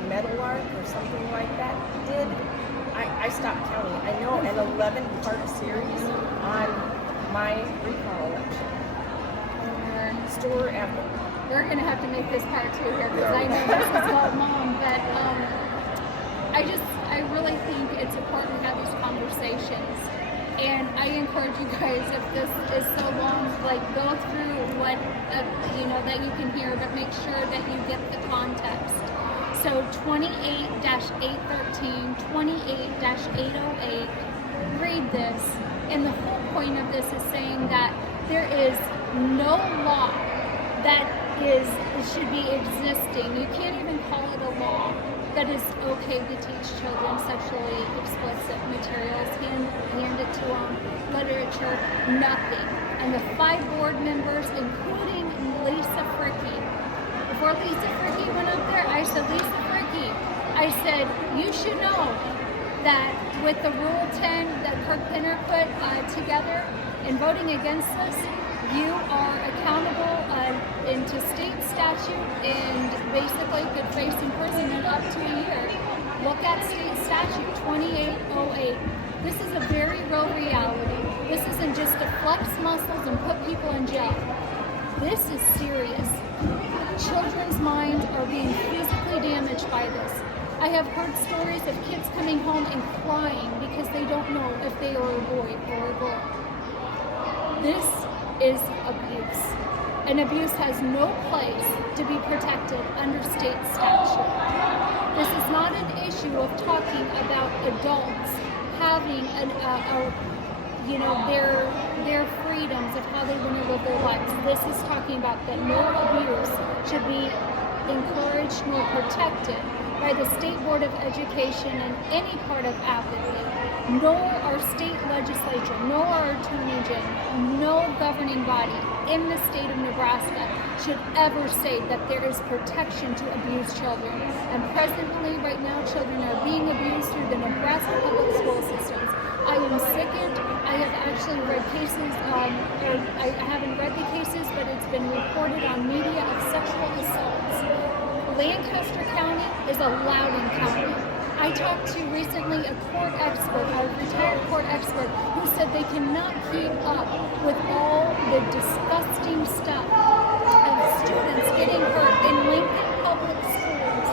Meadowlark or something like that, I stopped counting. I know an 11-part series on my recall election. Store Apple. We're going to have to make this part 2 here because I know this is about mom, but I really think it's important to have these conversations. And I encourage you guys, if this is so long, like go through what, that you can hear, but make sure that you get the context. So 28-813, 28-808, read this. And the whole point of this is saying that there is no law that should be existing. You can't even call it a law that is okay to teach children sexually explicit materials. Hand it to them. Literature, nothing. And the 5 board members, including Lisa Fricky. Before Lisa Fricky went up there, I said, Lisa Fricky, I said, you should know that with the Rule 10 that Kirk Penner put together in voting against this, you are accountable into state statute and basically could face imprisonment up to a year. Look at state statute 2808. This is a very real reality. This isn't just to flex muscles and put people in jail. This is serious. Children's minds are being physically damaged by this. I have heard stories of kids coming home and crying because they don't know if they are a boy or a girl. This is abuse. And abuse has no place to be protected under state statute. This is not an issue of talking about adults having their freedoms of how they want to live their lives. This is talking about that no abuse should be encouraged nor protected by the State Board of Education in any part of advocacy, nor our state legislature, nor our attorney general, no governing body in the state of Nebraska should ever say that there is protection to abused children. And presently, right now, children are being abused through the Nebraska Public School systems. I am sickened. I have actually read cases, I haven't read the cases, but it's been reported on media of sexual assaults. Lancaster County is a Loudoun County. I talked to recently a court expert, a retired court expert, who said they cannot keep up with all the disgusting stuff of students getting hurt in Lincoln Public Schools.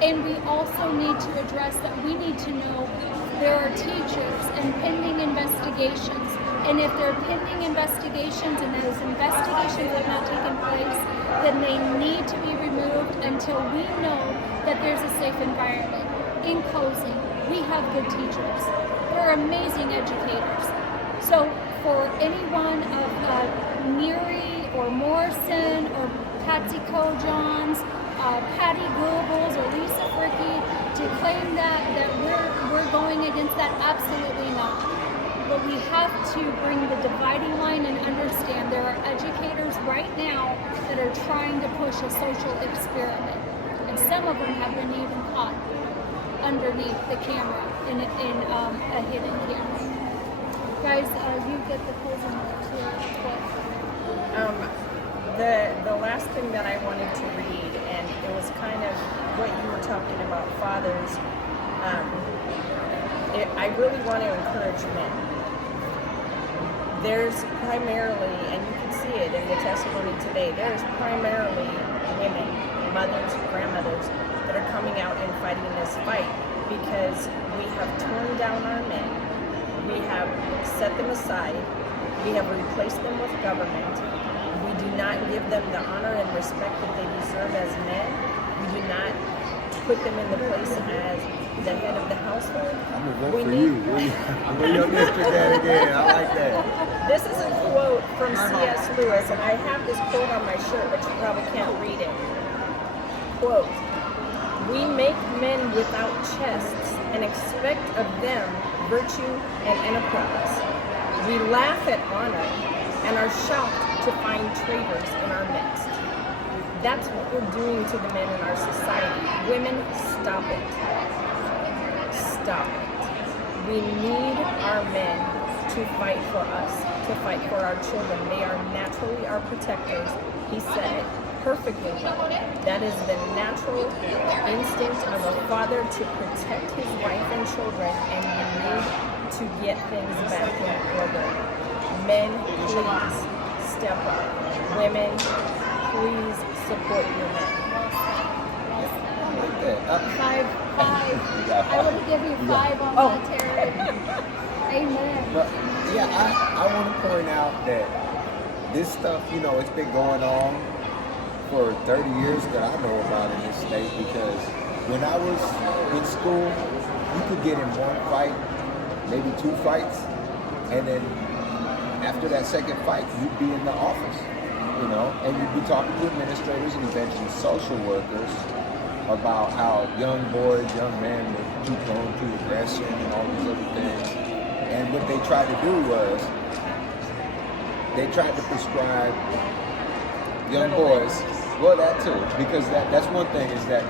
And we also need to address that we need to know there are teachers and pending investigations. And if there are pending investigations and those investigations have not taken place, then they need to be removed until we know that there's a safe environment. In closing, we have good teachers. They're amazing educators. So for anyone of Neary or Morrison or Patsy Coe-Johns, Patty Goebbels or Lisa Fricky to claim that we're going against that, absolutely not. But we have to bring the dividing line and understand there are educators right now that are trying to push a social experiment. And some of them have been even caught underneath the camera in a hidden camera. Guys, you get the closing notes here. The last thing that I wanted to read, and it was kind of what you were talking about, fathers. I really want to encourage men. There's primarily, and you can see it in the testimony today, there's primarily women, mothers, grandmothers, that are coming out and fighting this fight because we have torn down our men, we have set them aside, we have replaced them with government, we do not give them the honor and respect that they deserve as men, we do not put them in the place as the head of the household. I'm gonna vote for you. We're your Mr. Dad again. I like that. This is a quote from C.S. Lewis, and I have this quote on my shirt, but you probably can't read it. Quote, "We make men without chests and expect of them virtue and enterprise. We laugh at honor and are shocked to find traitors in our midst." That's what we're doing to the men in our society. Women, stop it. Stop it. We need our men to fight for us, to fight for our children. They are naturally our protectors. He said it perfectly well. That is the natural instinct of a father to protect his wife and children, and we need to get things back in order. Men, please step up. Women, please support your men. Five. I want to give you 5 on that, Terri. Amen. But yeah, I want to point out that this stuff, it's been going on for 30 years that I know about in this state, because when I was in school, you could get in one fight, maybe 2 fights, and then after that second fight, you'd be in the office. you know, and you'd be talking to administrators and eventually social workers about how young boys, young men were too prone to aggression and all these other things. And what they tried to do was they tried to prescribe young boys, well, that too, because that's one thing is that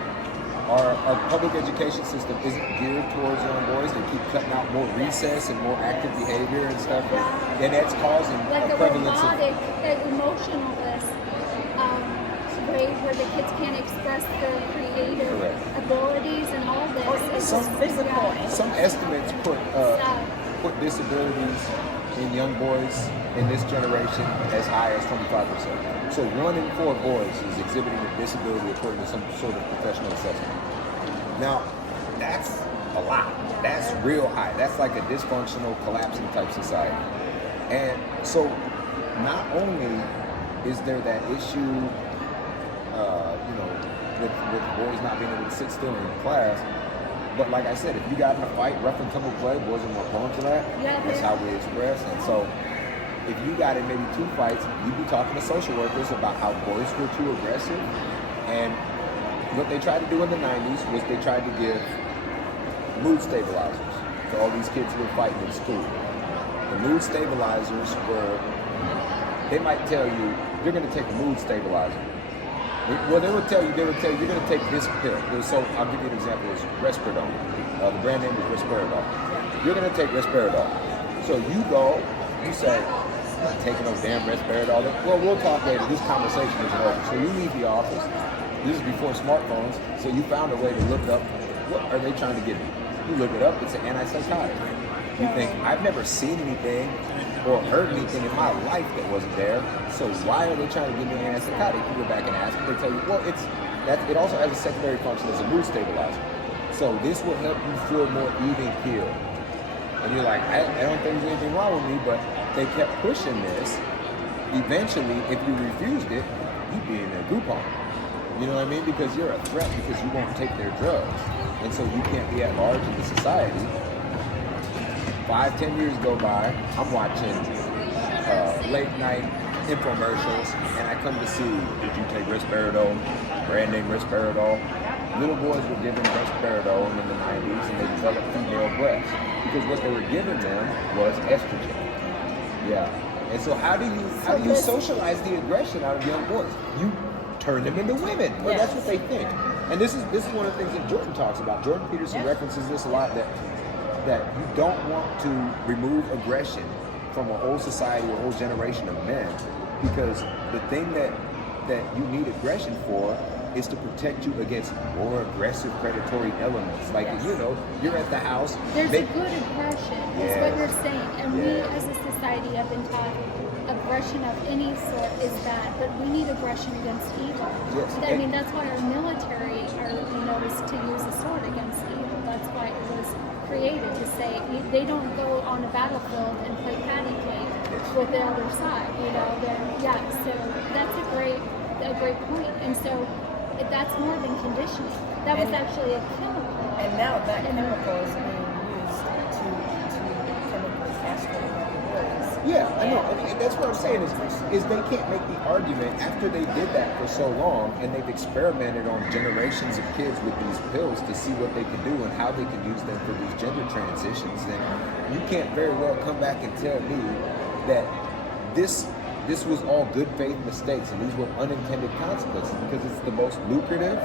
our public education system isn't geared towards young boys. They keep cutting out more recess and more active behavior and stuff, and that's causing Like a a prevalence robotic, emotionalist way where the kids can't express their creative Correct. abilities and all this. It's Some just physical. Some estimates put disabilities in young boys in this generation as high as 25%. So 1 in 4 boys is exhibiting a disability according to some sort of professional assessment. Now, that's a lot. That's real high. That's like a dysfunctional, collapsing type society. And so not only is there that issue, with boys not being able to sit still in class, but like I said, if you got in a fight, rough and tumble play, boys are more prone to that. Yeah, that's how we express. And so if you got in maybe 2 fights, you'd be talking to social workers about how boys were too aggressive. And what they tried to do in the 90s was they tried to give mood stabilizers to all these kids who were fighting in school. The mood stabilizers were, they might tell you, you're going to take a mood stabilizer. Well, they would tell you, you're going to take this pill. So I'll give you an example. It's Risperidone. The brand name is Risperidone. You're going to take Risperidone. So you go, you say, I'm not taking no damn Risperidone. Well, we'll talk later. This conversation isn't over. So you leave the office. This is before smartphones. So you found a way to look up, what are they trying to give you? You look it up, it's an antipsychotic. You think, I've never seen anything or heard anything in my life that wasn't there, so why are they trying to give me an antipsychotic? You go back and ask, they tell you, well, it also has a secondary function as a mood stabilizer. So this will help you feel more even keel. And you're like, I don't think there's anything wrong with me, but they kept pushing this. Eventually, if you refused it, you'd be in a group home. You know what I mean? Because you're a threat because you won't take their drugs. And so you can't be at large in the society. 5-10 years go by, I'm watching late night infomercials, and I come to see, did you take Risperidone, brand name Risperidone? Little boys were given Risperidone in the 90s, and they developed female breasts because what they were giving them was estrogen. Yeah. And so how do you socialize the aggression out of young boys? You turn them into women. Well, Yes. that's what they think. And this is one of the things that Jordan talks about. Jordan Peterson references this a lot, that you don't want to remove aggression from a whole society, a whole generation of men, because the thing that you need aggression for is to protect you against more aggressive predatory elements. Like, you're at the house. There's a good aggression, is what you're saying. And we as a society have been taught aggression of any sort is bad, but we need aggression against evil. Yes. I mean, that's why our military is to use a sword against evil. That's why it was created, to say they don't go on a battlefield and play patty cake with the other side. So that's a great point. And so that's more than conditioning. That was actually a chemical. And now that chemical is being used to chemically castrate young boys. Yeah, I know, and that's what I'm saying is they can't make the argument after they did that for so long, and they've experimented on generations of kids with these pills to see what they can do and how they can use them for these gender transitions. And you can't very well come back and tell me that this was all good faith mistakes and these were unintended consequences, because it's the most lucrative,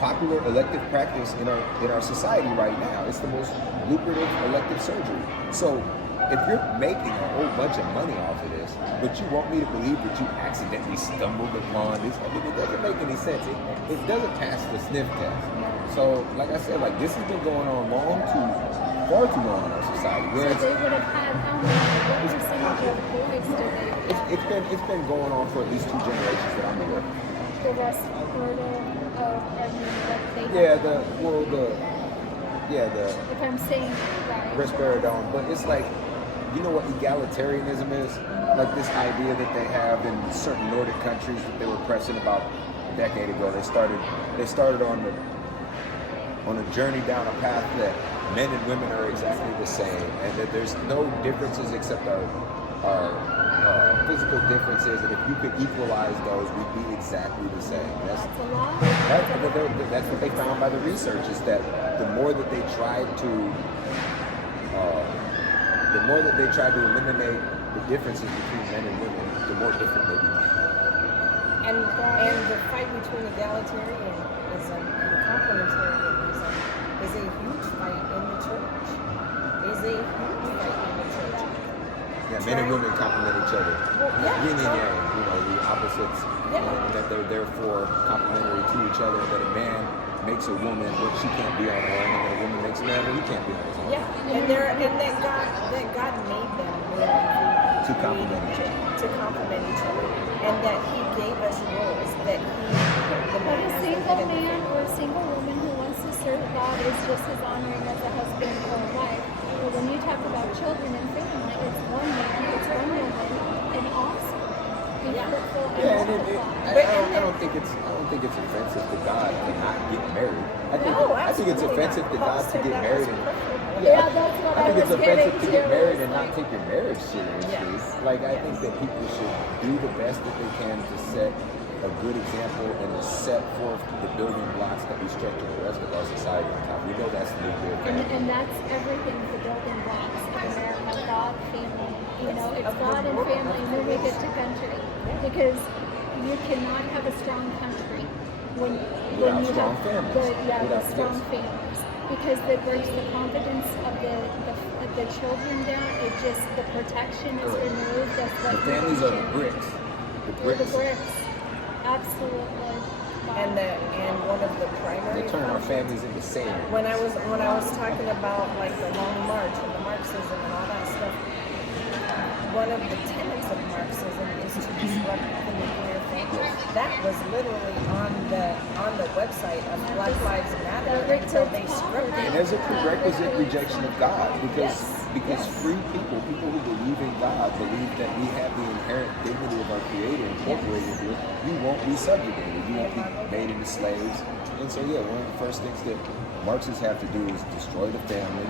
popular elective practice in our society right now. It's the most lucrative elective surgery. So if you're making a whole bunch of money off of this, but you want me to believe that you accidentally stumbled upon this, I mean, it doesn't make any sense. It doesn't pass the sniff test. So, like I said, this has been going on far too long in our society. Whereas So they would have had what percentage of boys do they? it's been going on for at least 2 generations that I'm aware of. The rest if I'm saying right. Risperidone, but it's like, you know what egalitarianism is? Like this idea that they have in certain Nordic countries that they were pressing about a decade ago. They started on a journey down a path that men and women are exactly the same, and that there's no differences except our physical differences, and if you could equalize those, we'd be exactly the same. That's a lot. That's what they found by the research, is that the more that they tried to eliminate the differences between men and women, the more different they became. And the fight between egalitarianism and complementarianism is a huge fight in the church. Yeah, men and women complement each other. Well, yeah. Yin and yang, the opposites. Yeah. And that they're therefore complementary to each other. That a man makes a woman what she can't be on her own, and that a woman makes a man what he can't be on his own. Yeah, and that God made them To complement each other. And that He gave us roles that He put the But man a as the single head of the man family. or a single woman who wants to serve God is just as honoring as a husband or a wife. But when you talk about children and family, it's one man, it's one woman, and also be fruitful and Yeah, multiply. I don't think it's offensive to God to not get married. I think it's absolutely offensive to not. God Paul to said get that married. was perfect. Yeah, that's what I think it's was offensive getting to get to. married and It's not like- take your marriage seriously. Yes. I think that people should do the best that they can to set a good example and to set forth the building blocks that we structure the rest of our society on top. We know that's the nuclear family. And that's everything, the building blocks of America, God, family. It's Of God and course. family, and then we get to country. Because you cannot have a strong country when Without you strong have families. the strong families. Because that brings the confidence of the children down. It just, the protection is removed. That's what The families are the bricks. They're the bricks. Absolutely. And one of the primary They turn our functions- families into sand. when I was talking about like the Long March and the Marxism and all that stuff, one of the tenets of Marxism is to disrupt the nuclear family. That was literally on the website of Black Lives Matter until they stripped And it. there's a prerequisite rejection of God because Yes. free people who believe in God, believe that we have the inherent dignity of our Creator incorporated with. You won't be subjugated. You won't be made into slaves. And so, one of the first things that Marxists have to do is destroy the family,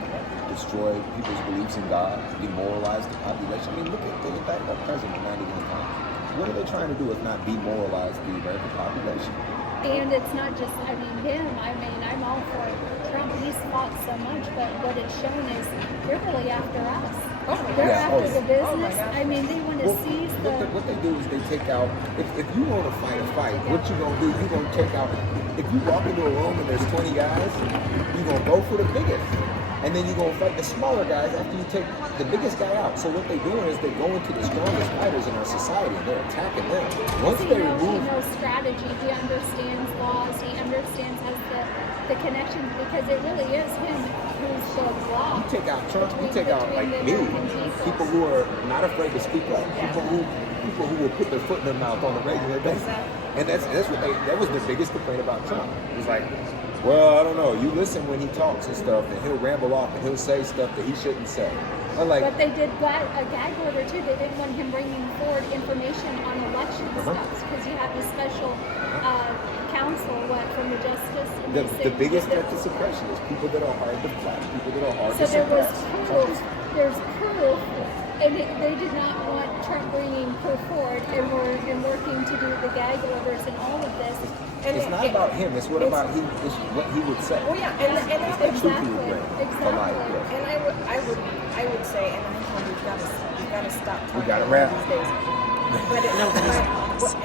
destroy people's beliefs in God, demoralize the population. I mean, think about that president 91 times. What are they trying to do if not demoralize the American population? And it's not just, him. I'm all for Trump. He's fought so much, but what it's shown is they're really after us. They're after the business. They want to seize What they do is they take out, if you want to fight a fight, what you going to do, you're going to take out, if you walk into a room and there's 20 guys, you're going to go for the biggest. And then you're going to fight the smaller guys after you take the biggest guy out. So what they're doing is they go into the strongest fighters in our society and they're attacking them. Once he they knows, remove... he knows strategy. He understands laws. He understands the connections, because it really is him who's the law. You take out Trump, you take out like between me, the American people who are not afraid to speak up, people who will put their foot in their mouth on a regular basis. And that's what that was their biggest complaint about Trump. It was like, well, I don't know, you listen when he talks and stuff, and he'll ramble off and he'll say stuff that he shouldn't say. I'm like, But they did a gag order too. They didn't want him bringing forward information on election stuff, because you have the special counsel from the justice. And the biggest threat to suppression is people that are hard to flash, people that are hard to So there was suppress. proof. There's proof, and they did not want Trump bringing proof forward, and working to do the gag orders and all of this. And It's not about him, it's what what he would say. Well, yeah, and It's the truth he would bring Exactly. to life. Yes. And I would say, and I think we've got to stop talking We gotta about wrap. these days. But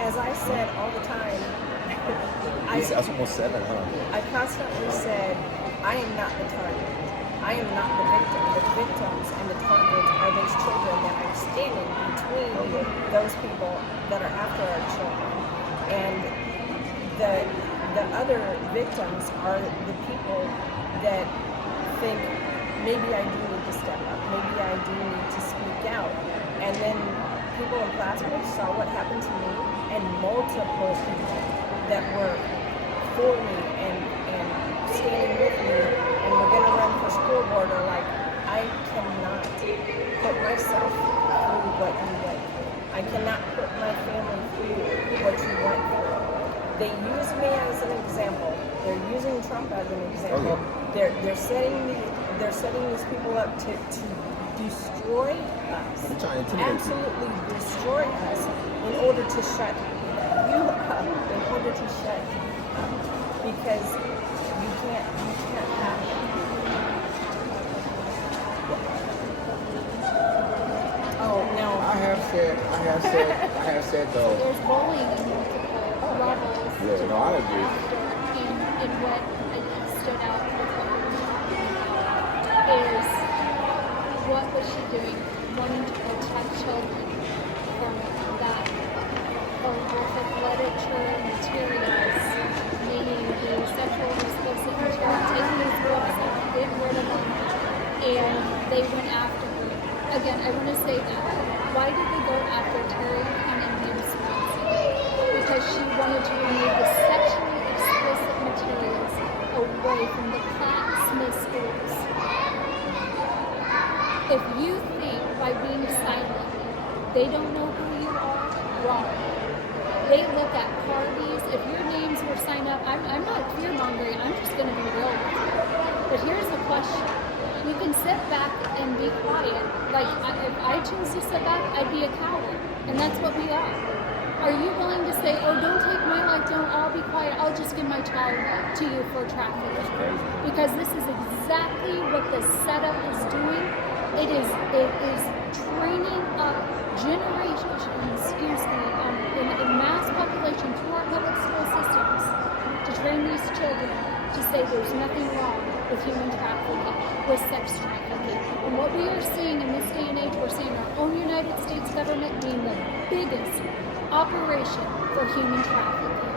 as I said all the time, That's almost 7, huh? I constantly said, I am not the target. I am not the victim. The victims and the targets are those children that are standing between those people that are after our children. And the other victims are the people that think, maybe I do need to step up, maybe I do need to speak out. And then people in Plattsmouth saw what happened to me, and multiple people that were for me and standing with me and we're going to run for school board are like, I cannot put myself through what you went through. I cannot put my family through what you went through. They use me as an example. They're using Trump as an example. They're setting these people up to destroy us, They're trying to intimidate you. absolutely destroy us in order to shut you up, in order to shut you up, because you can't have it. Oh no. I have said though. There's bullying in multiple levels. Yeah, no, I agree. And what stood out with what we were talking about is what was she doing? Wanting to protect children from that horrific literature materials, meaning the sexual explicit material, taking these books and getting rid of them, and they went after her. Again, I want to say that. Why did they go after Terri Cunningham-Swanson? Because she wanted to remove the sexually explicit materials away from the Plattsmouth schools. If you think by being silent they don't know who you are, wrong. They look at parties. If your names were signed up, I'm not fear-mongering, I'm just going to be real with you. But here's the question. You can sit back and be quiet. Like, if I choose to sit back, I'd be a coward. And that's what we are. Are you willing to say, oh, don't take my life, I'll be quiet, I'll just give my child to you for trafficking? Because this is exactly what the setup is doing. It is training up generations, in mass population through our public school systems to train these children to say there's nothing wrong with human trafficking, with sex trafficking. And what we are seeing in this day and age, we're seeing our own United States government being the biggest operation for human trafficking.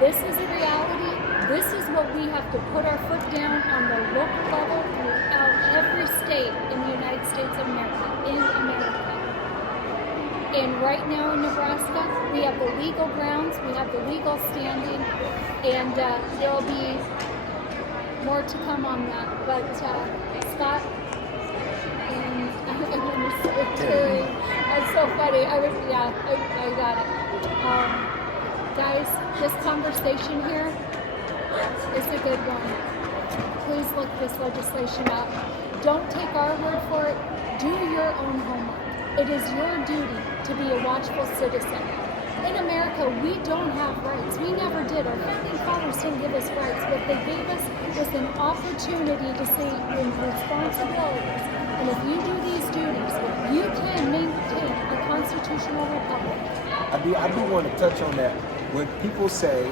This is a reality. This is what we have to put our foot down on the local level throughout every state in the United States of America, And right now in Nebraska, we have the legal grounds, we have the legal standing, and there'll be more to come on that. But Scott and I'm going to say Terri, that's so funny. I got it. Guys, this conversation here is a good one. Please look this legislation up. Don't take our word for it. Do your own homework. It is your duty to be a watchful citizen. In America, we don't have rights. We never did. Our founding fathers didn't give us rights. What they gave us was an opportunity to see responsibilities. And if you do these duties, you can maintain a constitutional republic. I do want to touch on that. When people say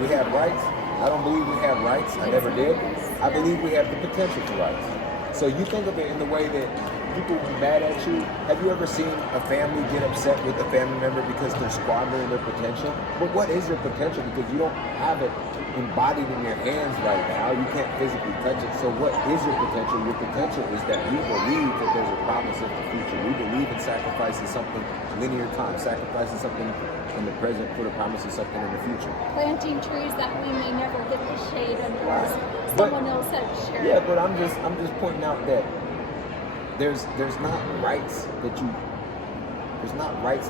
we have rights, I don't believe we have rights. I never did. I believe we have the potential for rights. So you think of it in the way that people be mad at you. Have you ever seen a family get upset with a family member because they're squandering their potential? But what is your potential? Because you don't have it embodied in your hands right now. You can't physically touch it. So what is your potential? Your potential is that we believe that there's a promise of the future. We believe in sacrificing something linear time, sacrificing something in the present for the promise of something in the future. Planting trees that we may never get the shade unless someone else has shared. Yeah, but I'm just pointing out that there's not rights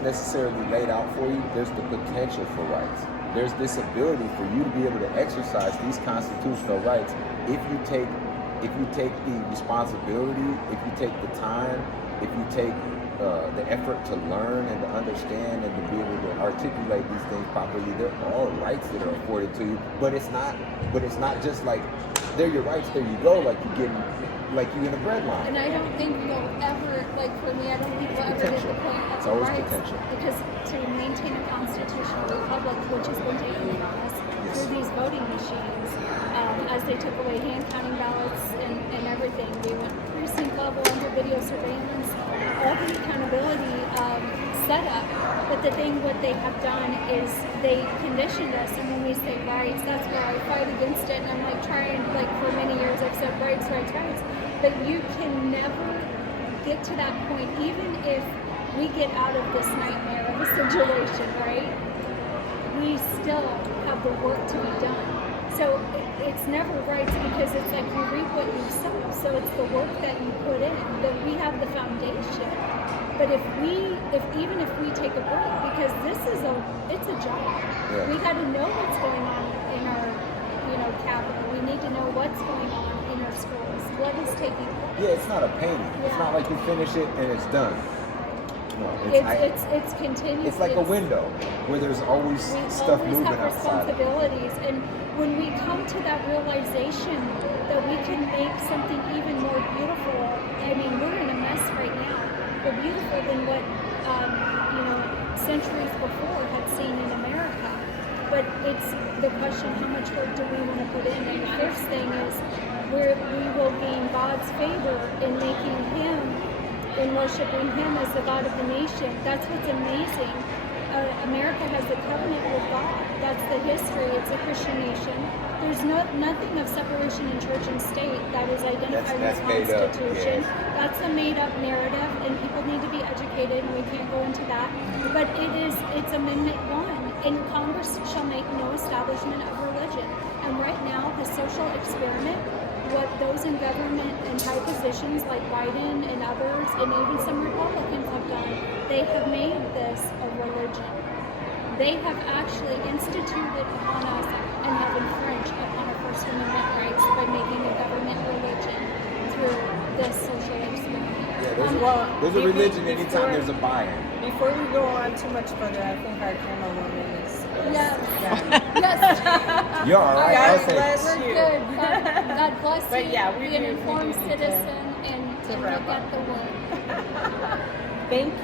necessarily laid out for you. There's the potential for rights. There's this ability for you to be able to exercise these constitutional rights if you take the responsibility, if you take the time, if you take the effort to learn and to understand and to be able to articulate these things properly. They're all rights that are afforded to you, but it's not just like they're your rights, there you go, like you in a bread line. And I don't think you'll ever, like for me, I don't think we'll ever get to the point of It's always rights, potential. because to maintain a constitutional republic, which has been taken from us through these voting machines, as they took away hand counting ballots and everything, we went precinct level under video surveillance, all the accountability set up. But the thing what they have done is they conditioned us, and when we say rights, that's where I fight against it. And I'm like trying, like for many years I've said rights. But you can never get to that point, even if we get out of this nightmare of a situation, right? We still have the work to be done. So it's never rights, because it's like you reap what you sow. So it's the work that you put in, that we have the foundation. But even if we take a break, because it's a job. Yeah. We got to know what's going on in our, capital. We need to know what's going on in our schools? What is taking place? Yeah, it's not a painting. It's Yeah. not like you finish it and it's done. No, It's continuous. it's like a window where there's always We stuff always moving have outside. responsibilities, and when we come to that realization that we can make something even more beautiful, I mean, we're in a mess right now, but beautiful than what centuries before had seen in America. But it's the question: how much work do we want to put in? And the first thing is where we will gain God's favor in making Him, in worshiping Him as the God of the nation. That's what's amazing. America has a covenant with God. That's the history. It's a Christian nation. There's nothing of separation in church and state that is identified That's in made the up, Constitution. yeah. That's a made-up narrative, and people need to be educated, and we can't go into that. But it's Amendment 1, and Congress shall make no establishment of religion. And right now, the social experiment, what those in government and high positions like Biden and others, and even some Republicans have done, they have made this a religion. They have actually instituted upon us and have infringed upon our First Amendment rights by making a government religion through this social experiment. Yeah, there's a religion anytime there's a buy-in. Before we go on too much further, I think our camera woman is. Yes. Yeah. Yes. You're all right. God I'll say. bless We're you. good. God bless But you. yeah, we be an do informed need to citizen and wrap look up. at the world. Thank you.